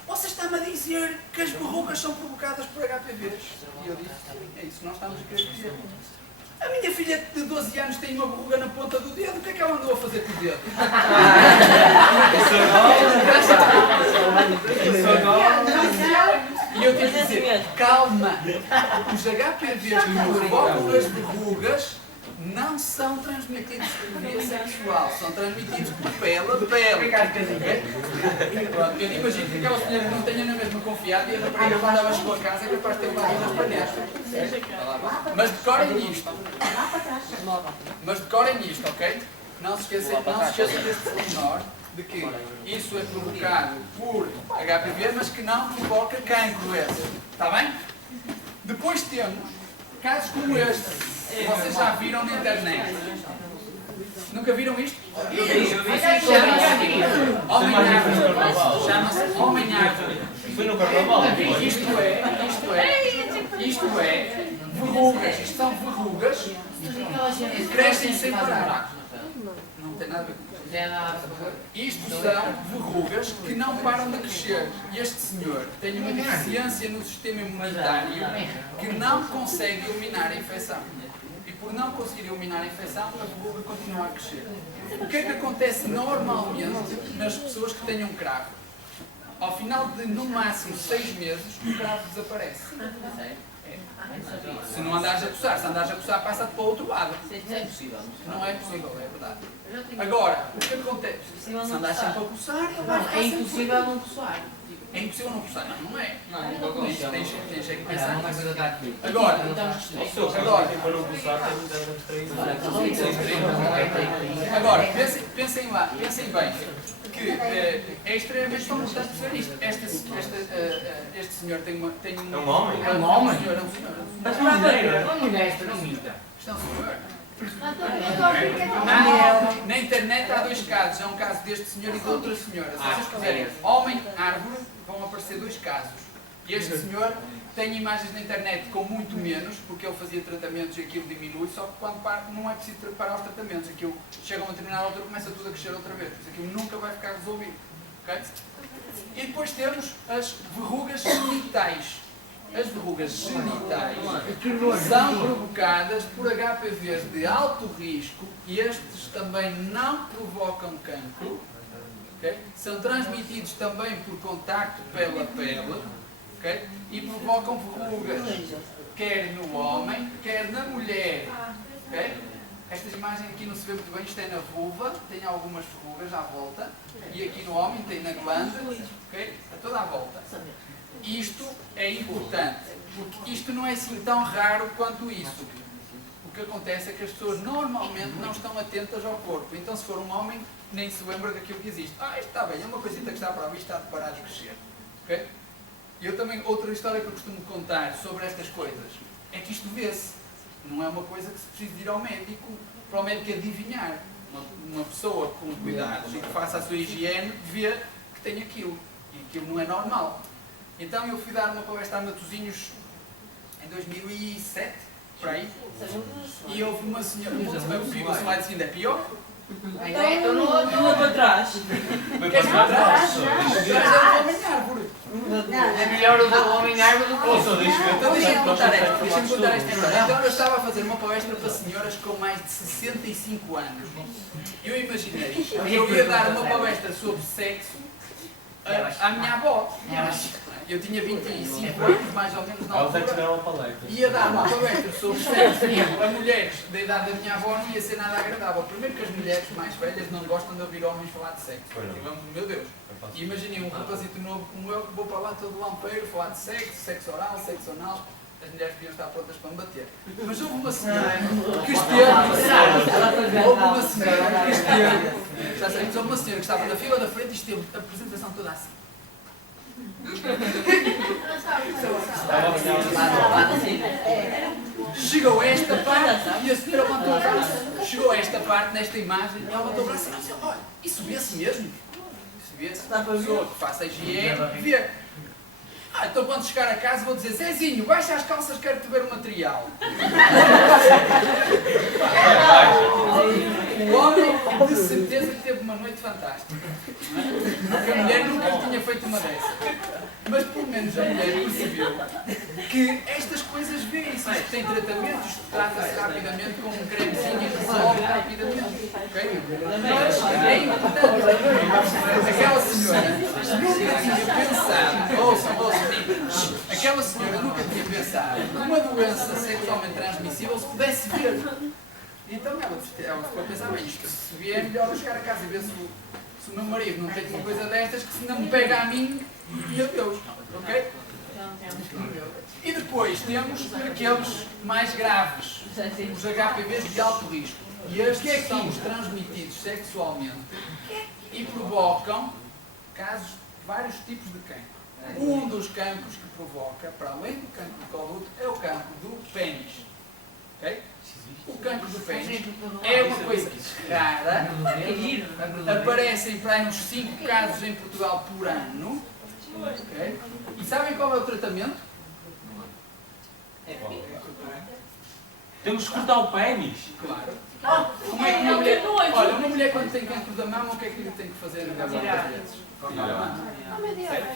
você está-me a dizer que as verrugas são provocadas por HPVs? E eu disse: é isso que nós estamos a querer dizer. A minha filha de 12 anos tem uma verruga na ponta do dedo, o que é que ela andou a fazer com o dedo? E eu tenho que dizer: calma, os HPVs que provocam as verrugas não são transmitidos por via sexual, são transmitidos por pele a pele. Pronto, eu imagino que aquela senhora não tenha na mesma confiado e a rapariga quando ela chegou a casa é capaz de ter uma das panelas. Mas decorem isto, ok? Não se esqueçam deste pormenor de que isso é provocado por HPV, mas que não provoca cancro esse. Está bem? Depois temos casos como este. Vocês já viram na internet? Nunca viram isto? Chama-se homem árvore. Foi no carnaval. Isto é verrugas. Isto são verrugas que crescem sem parar. Não tem nada a ver com isso. Isto são verrugas que não param de crescer. E este senhor tem uma deficiência no sistema imunitário que não consegue eliminar a infecção. E por não conseguir eliminar a infecção, a verruga continua a crescer. O que é que acontece normalmente nas pessoas que têm um cravo? Ao final de, no máximo, 6 meses, o cravo desaparece. Se não andares a coçar, se andares a coçar, passa-te para o outro lado. Não é possível. Não é possível, é verdade. Agora, o que acontece? Se andares sempre a coçar, ele vai ficar É sempre impossível não coçar. É impossível não coçar, não é? Não, Tens que pensar não vai nisso. fazer daqui. Agora, agora, pensem lá, pensem bem, que é extremamente importante perceber isto. Este senhor tem uma... É um homem? É um homem? É um senhor. Mas uma mulher, esta não minta. Isto é um senhor. Então, Na internet há 2 casos, é um caso deste senhor e de outra senhora. Se vocês quiserem homem, árvore, vão aparecer 2 casos. E este senhor tem imagens na internet com muito menos, porque ele fazia tratamentos e aquilo diminui, só que quando para, não é preciso parar os tratamentos. Aquilo chega a uma determinada altura e começa tudo a crescer outra vez. Por isso aquilo nunca vai ficar resolvido. Okay? E depois temos as verrugas genitais. As verrugas genitais são provocadas por HPVs de alto risco e estes também não provocam cancro. Okay? São transmitidos também por contacto pele a pele, okay? E provocam verrugas, quer no homem, quer na mulher. Okay? Estas imagens aqui não se vê muito bem, isto é na vulva, tem algumas verrugas à volta, e aqui no homem tem na glândula, okay? A toda a volta. Isto é importante, porque isto não é assim tão raro quanto isso. O que acontece é que as pessoas normalmente não estão atentas ao corpo. Então, se for um homem, nem se lembra daquilo que existe. Isto está bem, é uma coisita que está para a vista, está de parar de crescer. Okay? E eu também, outra história que eu costumo contar sobre estas coisas, é que isto vê-se. Não é uma coisa que se precisa ir ao médico, para o médico adivinhar. Uma pessoa com cuidados e que faça a sua higiene, vê que tem aquilo. E aquilo não é normal. Então eu fui dar uma palestra a Matosinhos em 2007, por aí, e houve uma senhora, o slide seguinte é pior. Então não para trás. Queres para trás? Já homem árvore. É melhor o homem árvore do que o outro. Então deixa-me contar esta história. Então eu estava a fazer uma palestra para senhoras com mais de 65 anos. Eu imaginei que eu ia dar uma palestra sobre sexo à minha avó. Eu tinha 25 anos, mais ou menos, na altura. Ia dar uma palestra sobre sexo a mulheres da idade da minha avó, não ia ser nada agradável. Primeiro que as mulheres mais velhas não gostam de ouvir homens falar de sexo. Digamos, meu Deus. E imaginem um rapazito novo como eu, que vou para lá todo lampeiro, falar de sexo, sexo oral, sexo anal. As mulheres podiam estar prontas para me bater. Mas houve uma senhora que esteve, houve uma senhora que estava na fila da frente e esteve a apresentação toda assim. Chegou a esta parte e a senhora levantou o braço. Chegou a esta parte, nesta imagem, e ela levantou o braço e disse: olha, isso vê-se mesmo? vê-se a pessoa que faça a higiene, vê. Então quando chegar a casa vou dizer, Zezinho, baixa as calças, quero-te ver o material. O homem de certeza que teve uma noite fantástica. Porque a mulher nunca lhe tinha feito uma dessas. Mas pelo menos a mulher percebeu que estas coisas vêem-se. Isto tem tratamento, isto trata-se rapidamente com um cremezinho e resolve rapidamente. Okay? Mas é importante. Aquela senhora nunca tinha pensado, ouçam, aquela senhora nunca tinha pensado que uma doença sexualmente transmissível se pudesse ver. Então ela ficou a pensar, bem, isto se vier é melhor eu chegar a casa e ver se o meu marido não tem uma coisa destas que se não me pega a mim e a Deus, ok? E depois temos aqueles mais graves, os HPVs de alto risco. E estes são os transmitidos sexualmente e provocam casos de vários tipos de cancro. Um dos cancros que provoca, para além do cancro do colo do útero, é o cancro do pênis. Okay? O cancro do pênis é uma coisa rara, aparecem para aí uns 5 casos em Portugal por ano. Okay? E sabem qual é o tratamento? Temos que cortar o pênis. Claro. Como é que uma mulher, olha, uma mulher quando tem cancro da mama, o que é que lhe tem que fazer na vezes?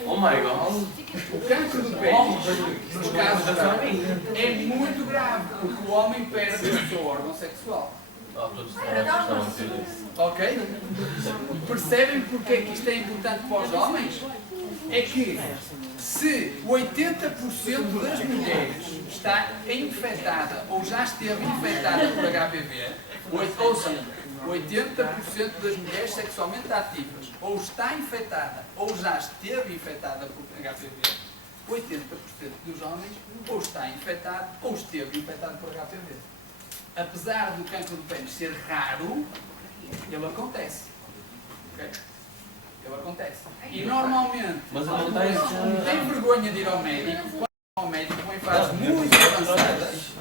Oh my god. O cancro do pênis, nos casos graves, é muito grave, porque o homem perde o seu órgão sexual. Todos estão a dizer isso. Ok? Percebem porque é que isto é importante para os homens? É que se 80% das mulheres está infectada ou já esteve infectada por HPV, ouçam, 80% das mulheres sexualmente ativas ou está infectada ou já esteve infectada por HPV, 80% dos homens ou está infectado ou esteve infectado por HPV. Apesar do cancro do pênis ser raro, ele acontece. Okay? Ele acontece. E normalmente, Mas acontece. não tem vergonha de ir ao médico, quando ao médico vão em fases muito avançadas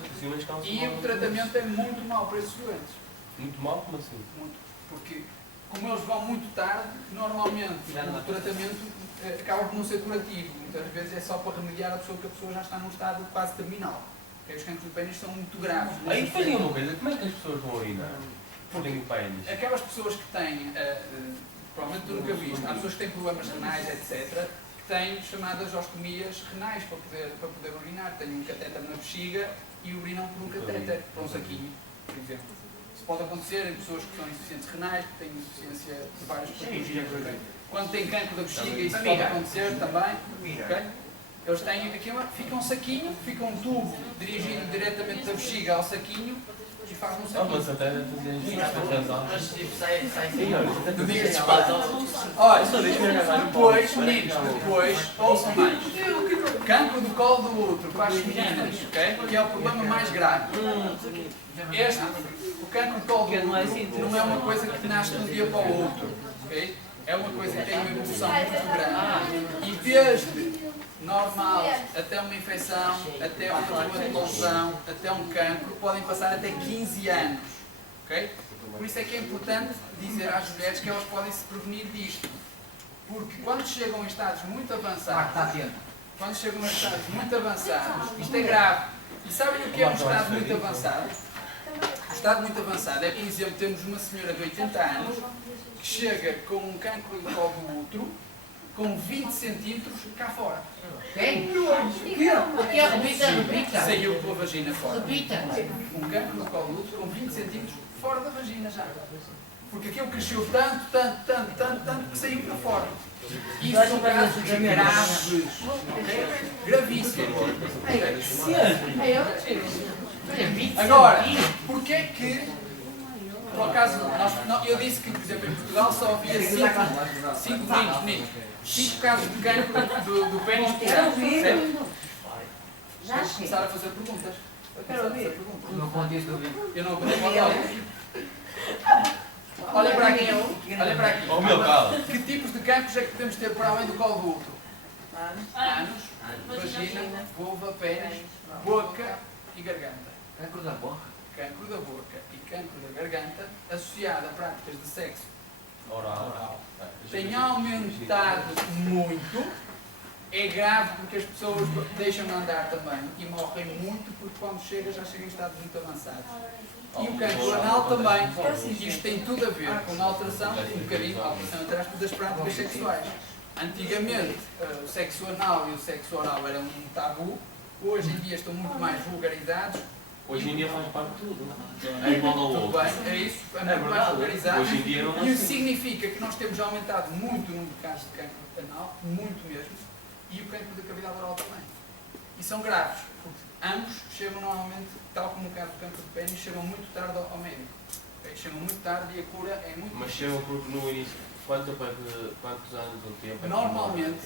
e o tratamento é muito mau para esses doentes. Muito mal? Como assim? Muito. Porque, como eles vão muito tarde, normalmente o tratamento acaba por não ser curativo. Muitas vezes é só para remediar a pessoa, porque a pessoa já está num estado quase terminal. Os cancros do pênis são muito graves. Aí depois diga uma coisa, como é que as pessoas vão urinar? Porque tem o pênis. Aquelas pessoas que têm, provavelmente tu nunca viste, há pessoas que têm problemas renais, etc., que têm chamadas ostomias renais para poder urinar. Têm um catéter na bexiga e urinam por um catéter, por um saquinho, por exemplo. Isso pode acontecer em pessoas que são insuficientes renais, que têm insuficiência de várias patologias. Quando têm cancro da bexiga, isso pode acontecer também. Okay? Eles têm aquilo, fica um saquinho, fica um tubo dirigindo diretamente da bexiga ao saquinho e faz um saquinho. Mas até fazer Mas tipo, sai No dia de espaço. Olha, depois, meninos, ouçam mais. Cancro do colo do útero para as meninas, okay? Que é o problema mais grave. O cancro do colo do útero não é uma coisa que nasce de um dia para o outro. Okay? É uma coisa que tem uma evolução muito grande. E desde normal, até uma infecção, até uma problema de lesão, até um cancro, podem passar até 15 anos. Okay? Por isso é que é importante dizer às mulheres que elas podem se prevenir disto. Porque quando chegam em estados muito avançados, isto é grave. E sabem o que é um estado muito avançado? Um estado muito avançado é, por exemplo, temos uma senhora de 80 anos que chega com um cancro do colo do útero com 20 centímetros cá fora. Quem? O que é? Repita. Saiu pela vagina fora. Repita. Um cancro do colo do útero com 20 centímetros fora da vagina já. Porque aquilo cresceu tanto que saiu para fora. Isso são casos graves. Gravíssimos. Agora, porquê é que, por acaso, eu disse que, por exemplo, em Portugal só havia 5 casos de cancro do pênis por ano, certo? Vamos começar a fazer perguntas. Não conte isso. Eu não vou falar. Olha para aqui. Oh meu calo. Que tipos de cancros é que podemos ter para além do colo do útero? Ânus, vagina, vulva, pênis, boca e garganta. Cancro da boca. Cancro da boca e cancro da garganta associado a práticas de sexo Oral. Tem aumentado muito. É grave porque as pessoas deixam de andar também e morrem muito porque quando já chega em estados muito avançados. E o cancro anal também. Isto tem tudo a ver com a alteração, um bocadinho, a alteração entre aspas, das práticas sexuais. Antigamente, o sexo anal e o sexo oral eram um tabu. Hoje em dia estão muito mais vulgarizados. Hoje em dia faz parte de tudo. É igual ao Tudo outro. bem, é isso, é muito mais vulgarizado. Hoje em dia não é E isso assim. significa que nós temos aumentado muito o número de casos de cancro anal, muito mesmo, e o cancro da cavidade oral também. E são graves, porque ambos chegam normalmente, tal como no caso do cancro do pênis, chegam muito tarde ao médico. Okay? Chegam muito tarde e a cura é muito Mas difícil. chegam porque no início, quantos anos ou tempo? Normalmente,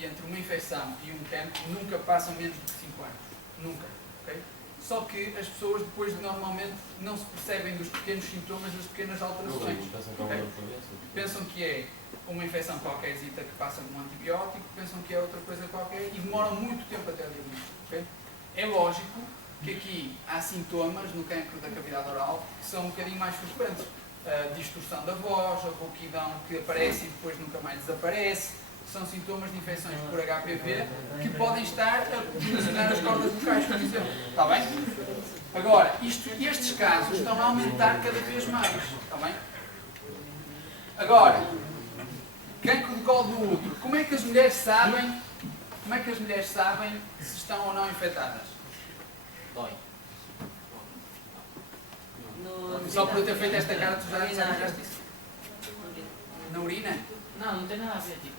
entre uma infecção e um cancro, nunca passam menos de 5 anos. Nunca. Okay? Só que as pessoas depois normalmente não se percebem dos pequenos sintomas, das pequenas alterações. Okay? Pensam que é uma infecção qualquerzita que passa com um antibiótico, pensam que é outra coisa qualquer e demoram muito tempo até o diagnóstico. Okay? É lógico que aqui há sintomas no cancro da cavidade oral que são um bocadinho mais frequentes. A distorção da voz, a rouquidão que aparece e depois nunca mais desaparece. São sintomas de infecções por HPV que podem estar a lesionar as cordas vocais, por exemplo. Está bem? Agora, estes casos estão a aumentar cada vez mais. Está bem? Agora, cancro de colo do útero. Como é que as mulheres sabem se estão ou não infectadas? Dói. Só por eu ter feito esta cara, tu já fizeste isso? Na urina? Não tem nada a ver, tipo...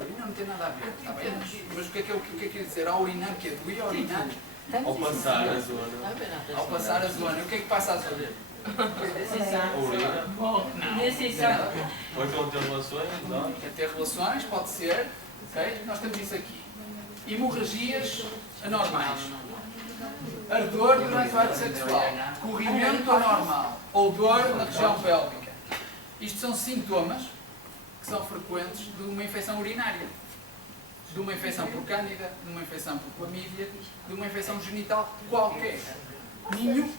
A urina não tem nada a ver, está bem? Mas o que é que eu quero dizer? Ao urinar, que é doía ao urinar? Ao passar a zona. Ao passar a zona. E o que é que passa a zona? Necessário. Ou então ter relações, não? Quer ter relações, pode ser. Okay? Nós temos isso aqui. Hemorragias anormais. Ardor durante o ato sexual. Corrimento anormal. Ou dor na região pélvica. Isto são sintomas que são frequentes de uma infecção urinária. De uma infecção por cândida, de uma infecção por clamídia, de uma infecção genital qualquer. Nenhum.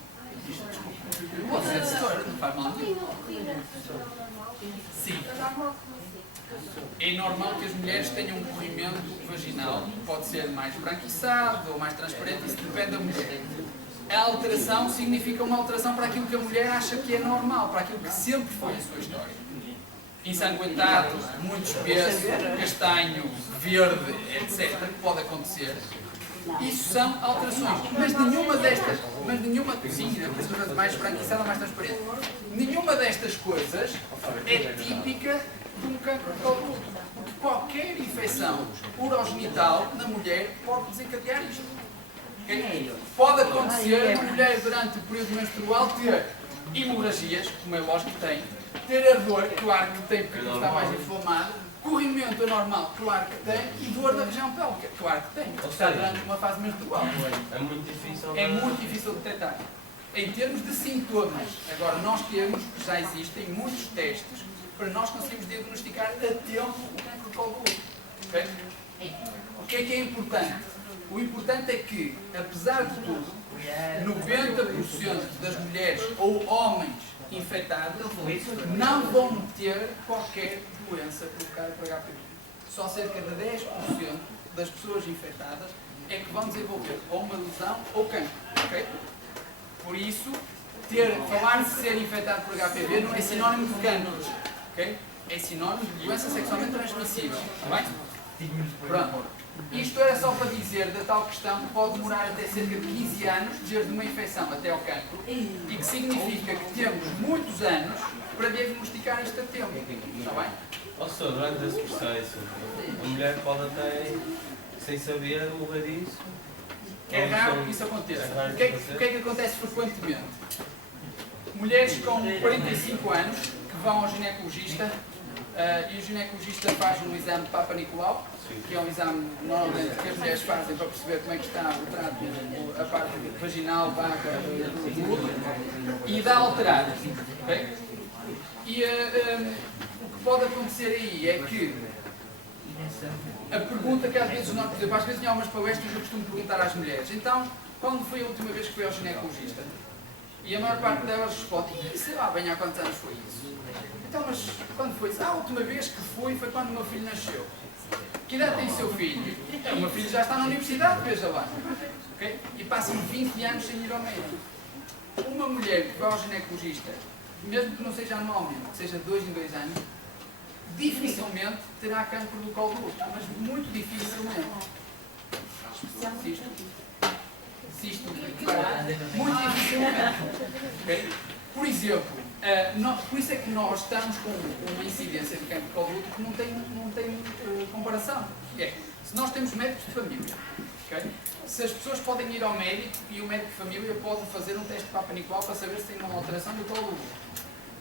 Pode ser setor, não faz mal nenhum. Sim. É normal que as mulheres tenham um corrimento vaginal, pode ser mais branquiçado ou mais transparente, isso depende da mulher. A alteração significa uma alteração para aquilo que a mulher acha que é normal, para aquilo que sempre foi a sua história. Ensanguentado, muito espesso, castanho, verde, etc., que pode acontecer. Isso são alterações, mas nenhuma destas, sim, mais branquiçada, mais transparente, nenhuma destas coisas é típica de um cancro de colo do útero. Qualquer infecção urogenital na mulher pode desencadear isto. Okay? Pode acontecer na mulher durante o período menstrual ter hemorragias, como é lógico que tem, ter ardor, claro que tem porque está mais inflamado, corrimento anormal, claro que tem, e dor na região pélvica, claro que tem, porque está durante uma fase menstrual. É muito difícil. É muito difícil de detectar. Em termos de sintomas, agora nós temos, já existem muitos testes para nós conseguirmos diagnosticar a tempo o cancro de colo do útero. Okay? O que é importante? O importante é que, apesar de tudo, 90% das mulheres ou homens infectados não vão ter qualquer doença provocada por HPV. Só cerca de 10% das pessoas infectadas é que vão desenvolver ou uma lesão ou cancro. Okay? Por isso, falar de ser infectado por HPV não é sinónimo de cancro. Okay? É sinónimo de doença sexualmente transmissível. Está bem? Pronto. Isto era só para dizer da tal questão que pode demorar até cerca de 15 anos, desde uma infecção até ao cancro, e que significa que temos muitos anos para diagnosticar isto a tempo. Está bem? Ou seja, durante esse processo, a mulher pode até, sem saber, morrer disso. É raro que isso aconteça. O que é que acontece frequentemente? Mulheres com 45 anos que vão ao ginecologista e o ginecologista faz um exame de Papa Nicolau, que é um exame normalmente que as mulheres fazem para perceber como é que está o trato, a parte vaginal, vaga, do útero, e dá alterado. Okay? E o que pode acontecer aí é que a pergunta que às vezes nós, por exemplo, às vezes em algumas palestras eu costumo perguntar às mulheres, então, quando foi a última vez que foi ao ginecologista? E a maior parte delas responde, sei lá, bem há quantos anos foi isso? Então, mas quando foi isso? A última vez que foi quando o meu filho nasceu. Que idade tem o seu filho? O meu filho já está na universidade, veja lá. Okay? E passam 20 anos sem ir ao médico. Uma mulher que vai ao ginecologista, mesmo que não seja anualmente, que seja 2 em 2 anos, dificilmente terá cancro do colo do útero, mas muito dificilmente. Muito dificilmente. Okay? Por exemplo, por isso é que nós estamos com uma incidência de cancro do colo do útero que não tem comparação. Se nós temos médicos de família, okay? Se as pessoas podem ir ao médico e o médico de família pode fazer um teste de Papa Nicolau para saber se tem uma alteração do colo do útero.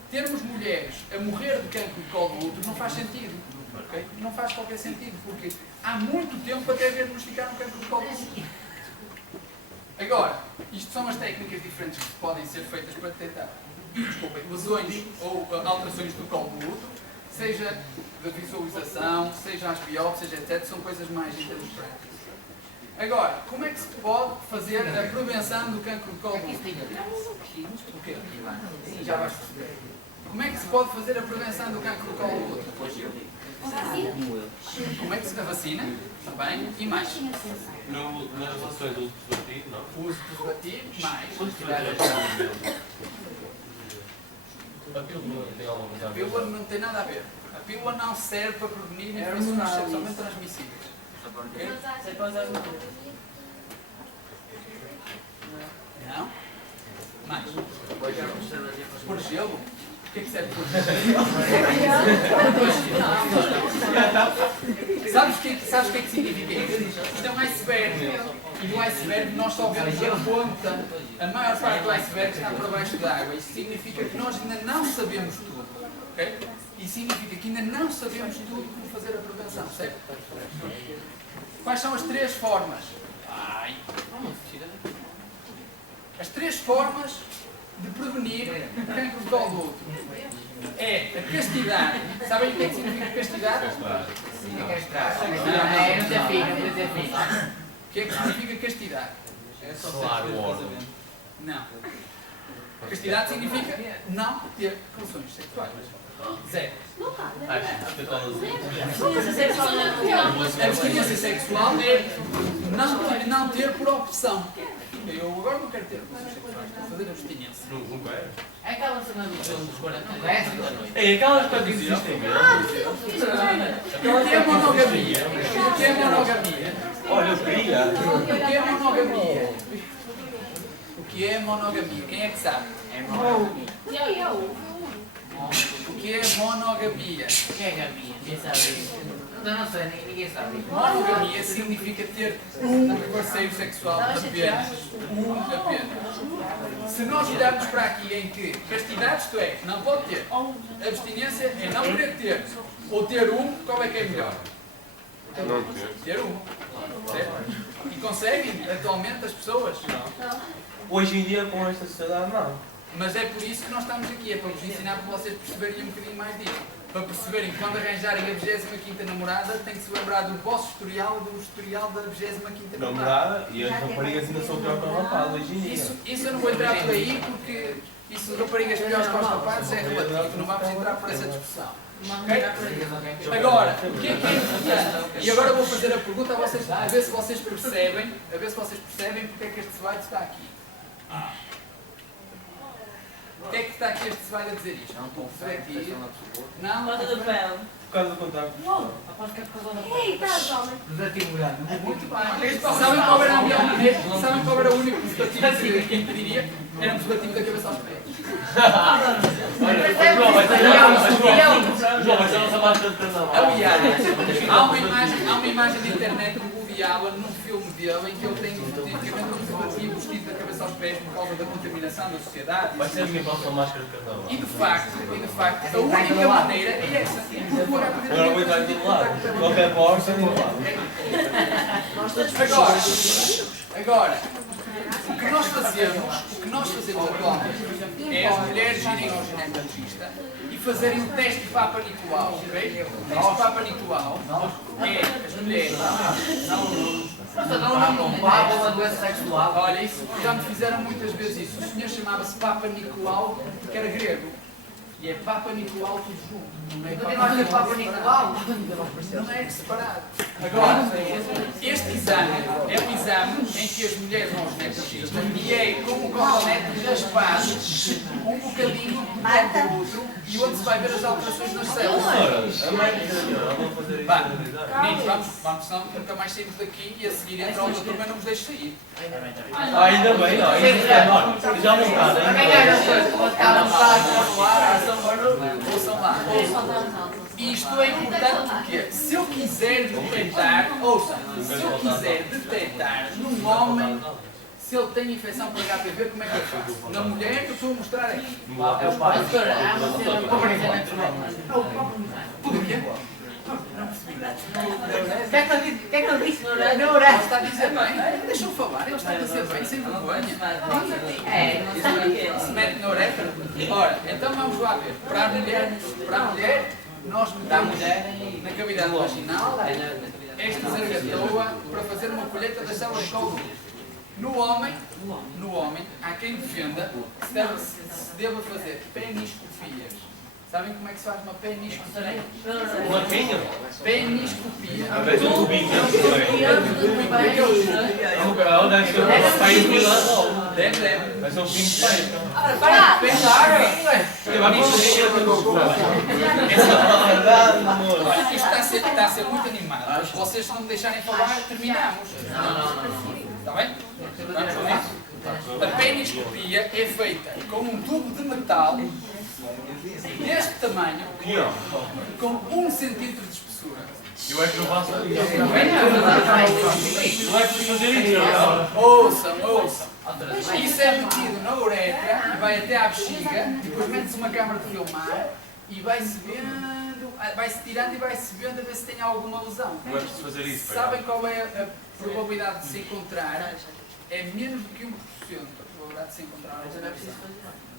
Termos mulheres a morrer de cancro de colo do útero não faz sentido. Okay? Não faz qualquer sentido, porque há muito tempo até diagnosticar um cancro de colo do útero. Agora, isto são as técnicas diferentes que podem ser feitas para detectar lesões ou alterações do colo do útero, seja da visualização, seja as biópsias, etc. São coisas mais em termos práticos. Agora, como é que se pode fazer a prevenção do cancro de colo do útero? O quê? Já vais perceber. Como é que se pode fazer a prevenção do cancro do colo do útero? Como é que se dá vacina? Também. E mais? Nas relações do uso preservativo, não? O uso preservativo, mais. A pílula tem alguma coisa a A ver? pílula não tem nada a ver. A pílula não serve para prevenir infecções sexualmente transmissíveis. Okay? Você pode usar uma. Não? Mais. Por gelo? O que é que serve por gelo? Sabes o que é que significa isso? Isto é um iceberg. E do iceberg nós só vemos a ponta. A maior parte do iceberg está por baixo d'água. Isso significa que nós ainda não sabemos tudo. Okay? E significa que ainda não sabemos tudo como fazer a prevenção, certo? Quais são as 3 formas? As 3 formas de prevenir o cancro de colo do útero. É a castidade. Sabem o que é que significa castidade? Não ter filho. O que é que significa castidade? Claro, o órgão. Não. Castidade significa não ter relações sexuais. Zero. Acho que todas A abstinência sexual é não ter por opção. Eu agora não quero ter relações sexuais, estou a fazer abstinência. Não quero. É aquela cena do filme dos 40 anos da noite. É aquelas coisas que existem mesmo. O que é monogamia? O que é monogamia? Olha, eu queria. O que é monogamia? O que é monogamia? Quem é que sabe? É monogamia. O que é monogamia? O que é gamia? Quem sabe isso? Não sei, ninguém sabe. Monogamia significa ter um parceiro sexual apenas. Um apenas. Se nós olharmos para aqui em que castidade, isto é, não pode ter. Abstinência é não querer ter. Ou ter um, qual é que é melhor? Não ter. Ter um. Certo? E conseguem atualmente as pessoas? Hoje em dia, com esta sociedade, não. Mas é por isso que nós estamos aqui, é para vos ensinar para vocês perceberem um bocadinho mais disto. Para perceberem que quando arranjarem a 25ª namorada, têm que se lembrar do vosso historial, do historial da 25ª namorada. Namorada e as raparigas ainda são pior que os rapazes hoje em dia. Isso eu não vou entrar por aí, porque isso de raparigas piores que os rapazes é relativo, não vamos entrar por essa discussão. Okay? Agora, o que é importante? E agora vou fazer a pergunta a vocês, a ver se vocês percebem, porque é que este slide está aqui. O que é que está aqui este slide a dizer isto? Não, Bota do pele. Por causa do contacto. Aposto que é por causa da Ei, estás, homem. Desativo grande. muito bem. Sabem qual era a minha Sabem qual era o único preservativo que impediria? Era um preservativo da cabeça aos pés. João, vai ser a nossa máscara de carnaval. Aliás, há uma imagem na internet do Woody Allen num filme dele em que ele tem efetivamente um preservativo vestido da cabeça aos pés por causa da contaminação da sociedade. Vai ser a minha próxima máscara de carnaval. E de facto, a única maneira é essa. Agora vou entrar de todo lado. Qualquer porta, vou lá. Agora, o que nós fazemos atualmente é as mulheres irem ao ginecologista e fazerem um teste de Papa Nicolau, ok? O teste de Papa Nicolau é as mulheres Não compara uma doença sexual. Olha, isso já me fizeram muitas vezes isso. O senhor chamava-se Papa Nicolau, porque era grego. E é Papa Nicolau tudo junto. Não é Papa Nicolau. Não é separado. Agora, este exame é um exame em que as mulheres vão aos ginecologista e é com o cotonete raspado um bocadinho do outro e onde se vai ver as alterações nas células. A mãe da senhora vão fazer isso. Meninos, vamos, senão nunca mais saímos daqui e a seguir entra outra turma e não nos deixe sair. Ainda bem, ó. Já não está, Para ganhar as coisas, vou ficar no Ouçam lá. Isto é importante porque se eu quiser detectar, ouçam, se eu quiser detectar num homem se ele tem infecção por HPV, como é que eu faço? Na mulher que eu estou a mostrar aqui. É o pai. Tudo o quê? O que é que ele disse? Ele está a dizer bem. Deixa-me falar, ele está a dizer bem, sem vergonha. Se mete na uretra. Ora, então vamos lá ver. Para a mulher nós metemos na cavidade vaginal esta zargatoa para fazer uma colheita das células de colo. No homem, há quem defenda que se deva fazer peniscopias. Sabem como é que se faz uma peniscopia? Uma quenha? Peniscopia. Parece um cubinho. Deve ser um país de Milão. Deve. Vai ser um pingo de país. Olha, isto está a ser muito animado. Se vocês não me deixarem falar, terminamos. Está bem? Vamos lá. A peniscopia é feita com um tubo de metal deste tamanho, com 1 centímetro de espessura. Eu é que não faço isso. Não é preciso fazer isso, não? Ouçam. Isso é metido na uretra e vai até à bexiga, depois mete-se uma câmara de filmar e vai-se vendo, vai-se tirando e vai-se vendo a ver se tem alguma lesão. Não é preciso fazer isso. Sabem qual é a probabilidade de se encontrar? É menos do que 1% a probabilidade de se encontrar alguma lesão.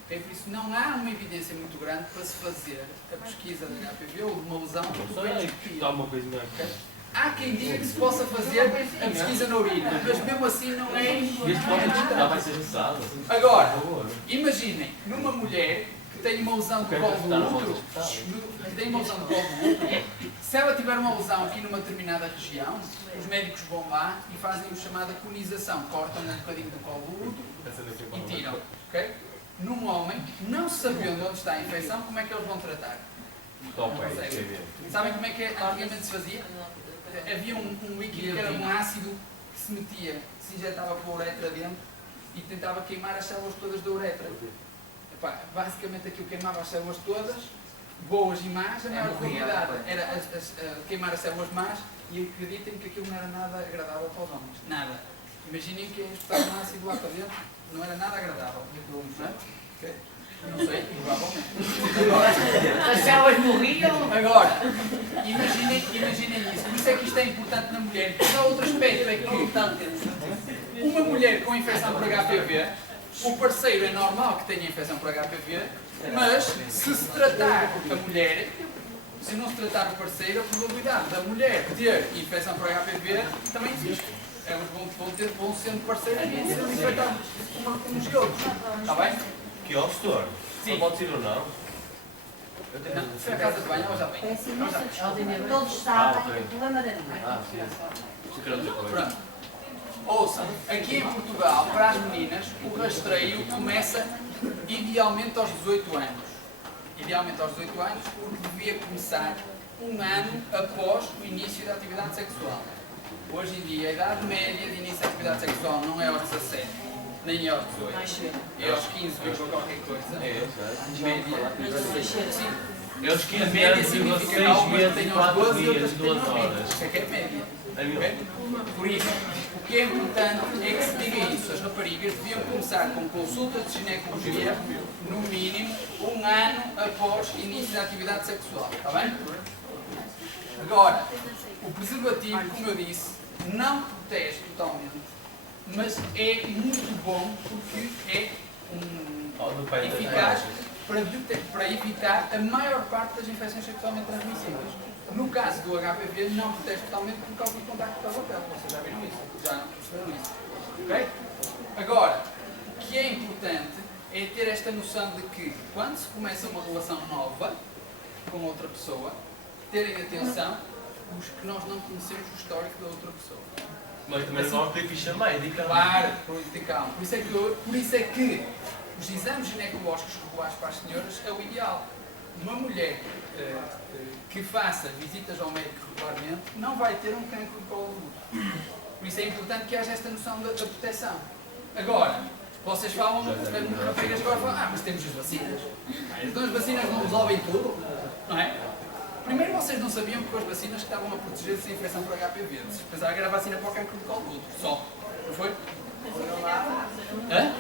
Por isso não há uma evidência muito grande para se fazer a pesquisa de HPV ou de uma lesão por peniscopia. Dá uma coisinha. Há quem diga que se possa fazer a pesquisa na urina, mas mesmo assim não é. Já vai ser necessário. Agora, imaginem, numa mulher que tem uma lesão do colo do útero, se ela tiver uma lesão aqui numa determinada região, os médicos vão lá e fazem a chamada conização, cortam um bocadinho do colo do útero e tiram. Okay? Num homem, não sabendo onde está a infecção, como é que eles vão tratar? Sabem como é que antigamente se fazia? Havia um líquido que era um ácido que se metia, que se injetava pela uretra dentro e tentava queimar as células todas da uretra. Epá, basicamente aquilo queimava as células todas, boas e más, a maior probabilidade era queimar as células más e acreditem que aquilo não era nada agradável para os homens. Nada. Imaginem que espetar um ácido lá para dentro não era nada agradável. Não é? Okay. Não sei, provavelmente. As células morriam. Agora, imaginem isso. Por isso é que isto é importante na mulher. Porque há outro aspecto, é que uma mulher com infecção por HPV, o parceiro é normal que tenha infecção por HPV, mas se tratar a mulher, se não se tratar o parceiro, a probabilidade da mulher ter infecção por HPV também existe. Elas vão sendo parceiros e vão sendo infectados uns e outros. Está bem? Que ó, setor? Sim. Pode ser ou não? Não, foi a casa de banho ou já vem? Peço imensa desculpa. Todos sabem o problema da minha. Sim. Pronto. Ouçam, aqui em Portugal, para as meninas, o rastreio começa idealmente aos 18 anos. Idealmente aos 18 anos, porque devia começar um ano após o início da atividade sexual. Hoje em dia, a idade média de início da atividade sexual não é aos 17, nem é aos 18. É aos 15, qualquer coisa. Média. Sim. É os 15 A média anos, significa que 6 algumas meses, têm aos 4 12 e dias, outras têm 2 aos 20. horas. Isso é que é média. É Ok? Por isso, o que é importante é que se diga isso. As raparigas deviam começar com consultas de ginecologia, no mínimo, um ano após o início da atividade sexual. Está bem? Agora, o preservativo, como eu disse, não protege totalmente, mas é muito bom porque é eficaz para evitar a maior parte das infecções sexualmente transmissíveis. No caso do HPV, não protege totalmente por causa do contacto com a pele. Vocês já viram isso? Já perceberam isso? Ok? Agora, o que é importante é ter esta noção de que quando se começa uma relação nova com outra pessoa, terem atenção os que nós não conhecemos o histórico da outra pessoa. Mas também não vamos ter ficha médica. Claro, calma. Por isso é que os exames ginecológicos regulares para as senhoras é o ideal. Uma mulher que faça visitas ao médico regularmente não vai ter um cancro de colo de útero. Por isso é importante que haja esta noção da proteção. Agora, vocês falam, as raparigas agora falam, mas temos as vacinas. Então as vacinas não resolvem tudo, não é? Primeiro, vocês não sabiam que com as vacinas que estavam a proteger-se da infecção por HPV. Vocês pensavam que era a vacina para o cancro de colo de útero, só. Não foi? Hã?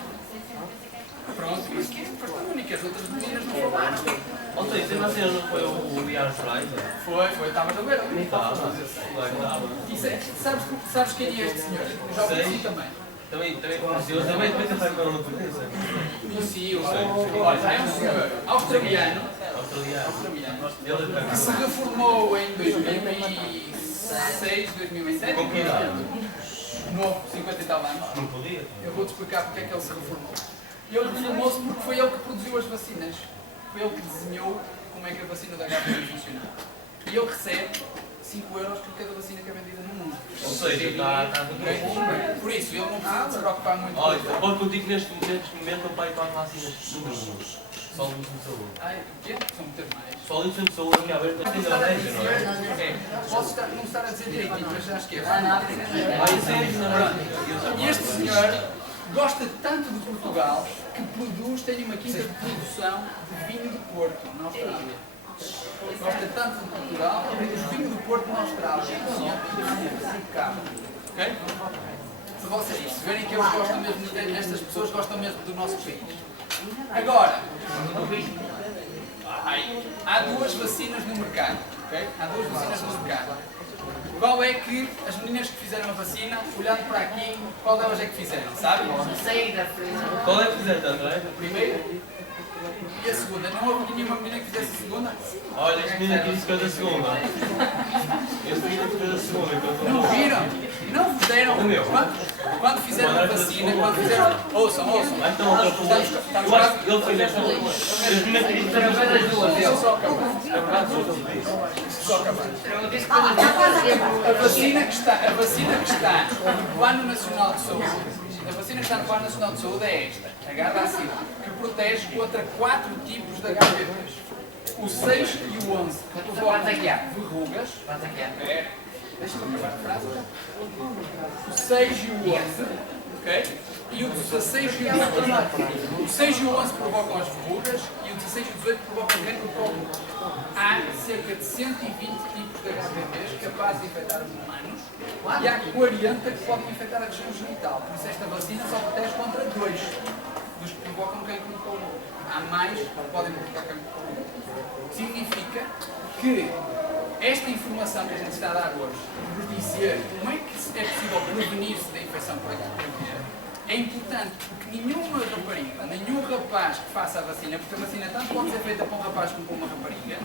Pronto, mas que foi a única, as outras meninas não falaram. Ou seja, essa vacina não foi o Ian Schreiber? Foi, estavas a ver? Estava. Sabes quem é este senhor? Eu já o conheci também. Também conheci, eu também pensava que era uma doença. Conheci, eu sei. Olha, é um senhor australiano que se reformou em 2006, 2007. Com que idade? Novo, 50 e tal anos. Não podia. Eu vou-te explicar porque é que ele se reformou. Ele reformou-se porque foi ele que produziu as vacinas. Foi ele que desenhou como é que a vacina da HPV funciona. E ele recebe 5 euros por cada vacina que é vendida no mundo. Ou seja, está tudo. Por isso, ele não precisa se preocupar muito com Olha, isso. pode contigo neste momento o pai para vacinas do mundo. Só o Instituto de Saúde. Ai, o quê? São muitas mais. Só o Instituto de Saúde aqui à beira da Indonésia, não é? Posso não estar a dizer direitinho, mas já esqueço. Isso é E este senhor gosta tanto de Portugal que tem uma quinta de produção de vinho do Porto, na Austrália. Gosta tanto de Portugal que produz vinho do Porto na Austrália. Ok? Se vocês verem que eles gostam mesmo, estas pessoas gostam mesmo do nosso país. Agora, há duas vacinas no mercado. Okay? Há duas vacinas no mercado. Qual é que as meninas que fizeram a vacina, olhando para aqui, qual delas é que fizeram? Sabe? Qual é que fizeste, André? A primeira e a segunda. Não houve nenhuma menina que fizesse a segunda? Olha, este menino aqui disse que é da segunda. Este menino disse que é da segunda. Não viram? Não vos deram? Quando fizeram a vacina, quando fizeram... Ouçam. Então, eu acho que ele fez esta. Este menino aqui disse que era das duas. Deixa só acabar. É verdade, só acabar. A vacina que está no Plano Nacional de Saúde, a vacina que está no Plano Nacional de Saúde é esta, a Gardasil, que protege contra 4 tipos de HPVs. O 6 e o 11, que provocam verrugas. Deixa-me acabar a frase. O 6 e o 11, ok? E o 16 e o 18. O 6 e o 11 provocam as verrugas e o 16 e o 18 provocam o cancro do colo. Há cerca de 120 tipos de HPVs capazes de infectar os humanos e há 40 que podem infectar a região genital. Por isso esta vacina só protege contra 2 dos que provocam cancro do colo. Há mais que podem provocar cancro do colo. Significa que esta informação que a gente está a dar hoje, de dizer como é que é possível prevenir-se da infecção por HPV, é importante porque nenhuma rapariga, nenhum rapaz que faça a vacina, porque a vacina tanto pode ser feita para um rapaz como para uma rapariga,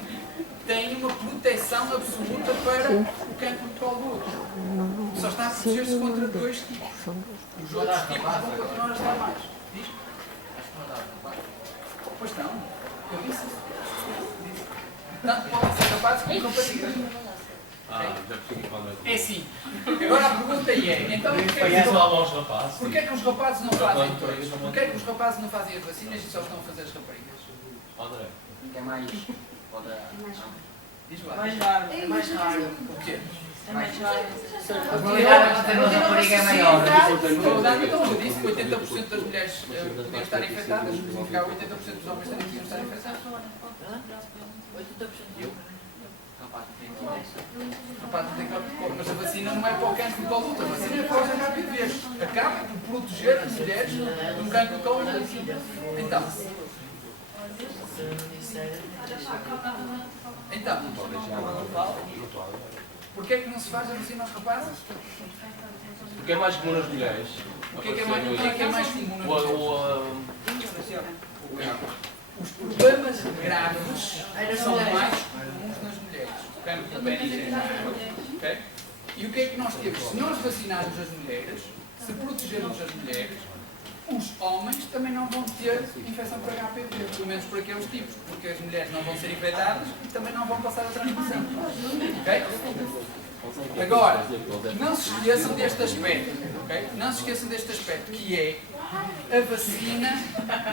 tem uma proteção absoluta para o cancro de colo do útero. Só está a proteger-se contra 2 tipos. Os outros tipos vão continuar a estar mais. Diz? Pois não. Eu disse isso. Tanto podem ser rapazes como raparigas. Já percebi quando é. É sim. Agora a pergunta é, então porquê é que os rapazes não fazem todos? Porquê é que os rapazes não fazem as vacinas e só estão a fazer as raparigas? André. É mais. Diz lá. É mais raro. O quê? É mais raro. A probabilidade de ter uma rapariga é maior. Então eu disse que 80% das mulheres podiam estar infectadas, significava 80% dos homens também podiam estar infectados. 80%. Rapaz, não tem cancro de colo, mas a vacina não é para o cancro de colo do útero, a vacina é para os HPVs. Acaba por proteger as mulheres de um cancro de colo do útero. Então, porquê é que não se faz a vacina aos rapazes? Porque é mais comum nas mulheres. O que é que é mais comum nas mulheres? Os problemas graves são mais comuns nas mulheres. O cancro de pele ingênita. Okay? E o que é que nós temos? Se nós vacinarmos as mulheres, se protegermos as mulheres, os homens também não vão ter infecção por HPV, pelo menos por aqueles tipos, porque as mulheres não vão ser infectadas e também não vão passar a transmissão. Okay? Agora, não se esqueçam deste aspecto, okay? Não se esqueçam deste aspecto, que é a vacina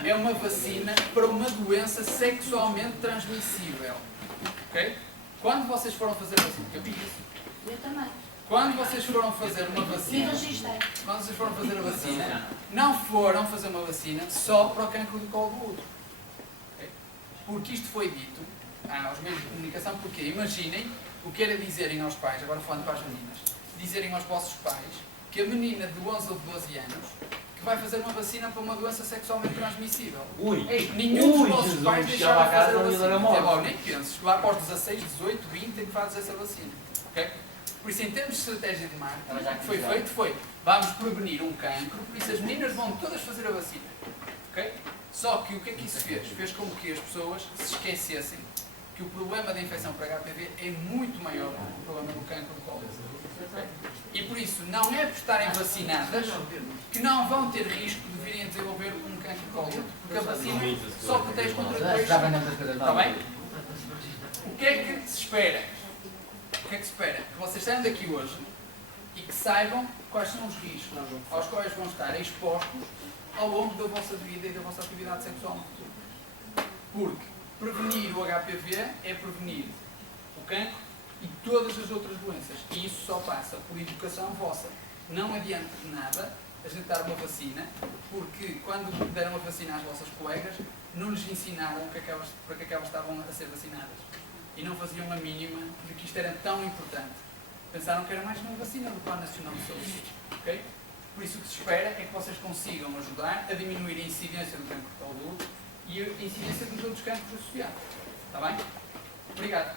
é uma vacina para uma doença sexualmente transmissível. Okay? Quando vocês foram fazer a vacina, eu vi isso. Eu também. Quando vocês foram fazer uma vacina, não foram fazer uma vacina só para o cancro do colo do útero. Okay? Porque isto foi dito aos meios de comunicação, porque imaginem o que era dizerem aos pais, agora falando para as meninas, dizerem aos vossos pais que a menina de 11 ou de 12 anos que vai fazer uma vacina para uma doença sexualmente transmissível. Nenhum dos vossos pais deixava de fazer a vacina. Nem penses que lá para os 16, 18, 20 tem que fazer essa vacina. Okay? Por isso, em termos de estratégia de marketing, o que foi feito foi, vamos prevenir um cancro, por isso as meninas vão todas fazer a vacina. Okay? Só que o que é que isso fez? Fez com que as pessoas se esquecessem que o problema da infecção por HPV é muito maior do que o problema do cancro do colo do útero. Okay? E por isso, não é por estarem vacinadas que não vão ter risco de virem a desenvolver um cancro do colo do útero, porque a vacina só protege contra dois. Está bem? O que é que se espera? O que é que se espera? Que vocês saiam daqui hoje e que saibam quais são os riscos aos quais vão estar expostos ao longo da vossa vida e da vossa atividade sexual no futuro. Porque prevenir o HPV é prevenir o cancro e todas as outras doenças. E isso só passa por educação vossa. Não adianta de nada a gente dar uma vacina, porque quando deram a vacina às vossas colegas, não lhes ensinaram para que aquelas estavam a ser vacinadas. E não faziam a mínima de que isto era tão importante. Pensaram que era mais uma vacina do Plano Nacional de Saúde. Okay? Por isso o que se espera é que vocês consigam ajudar a diminuir a incidência do cancro do colo do útero e a incidência dos outros cancros associados. Está bem? Obrigado.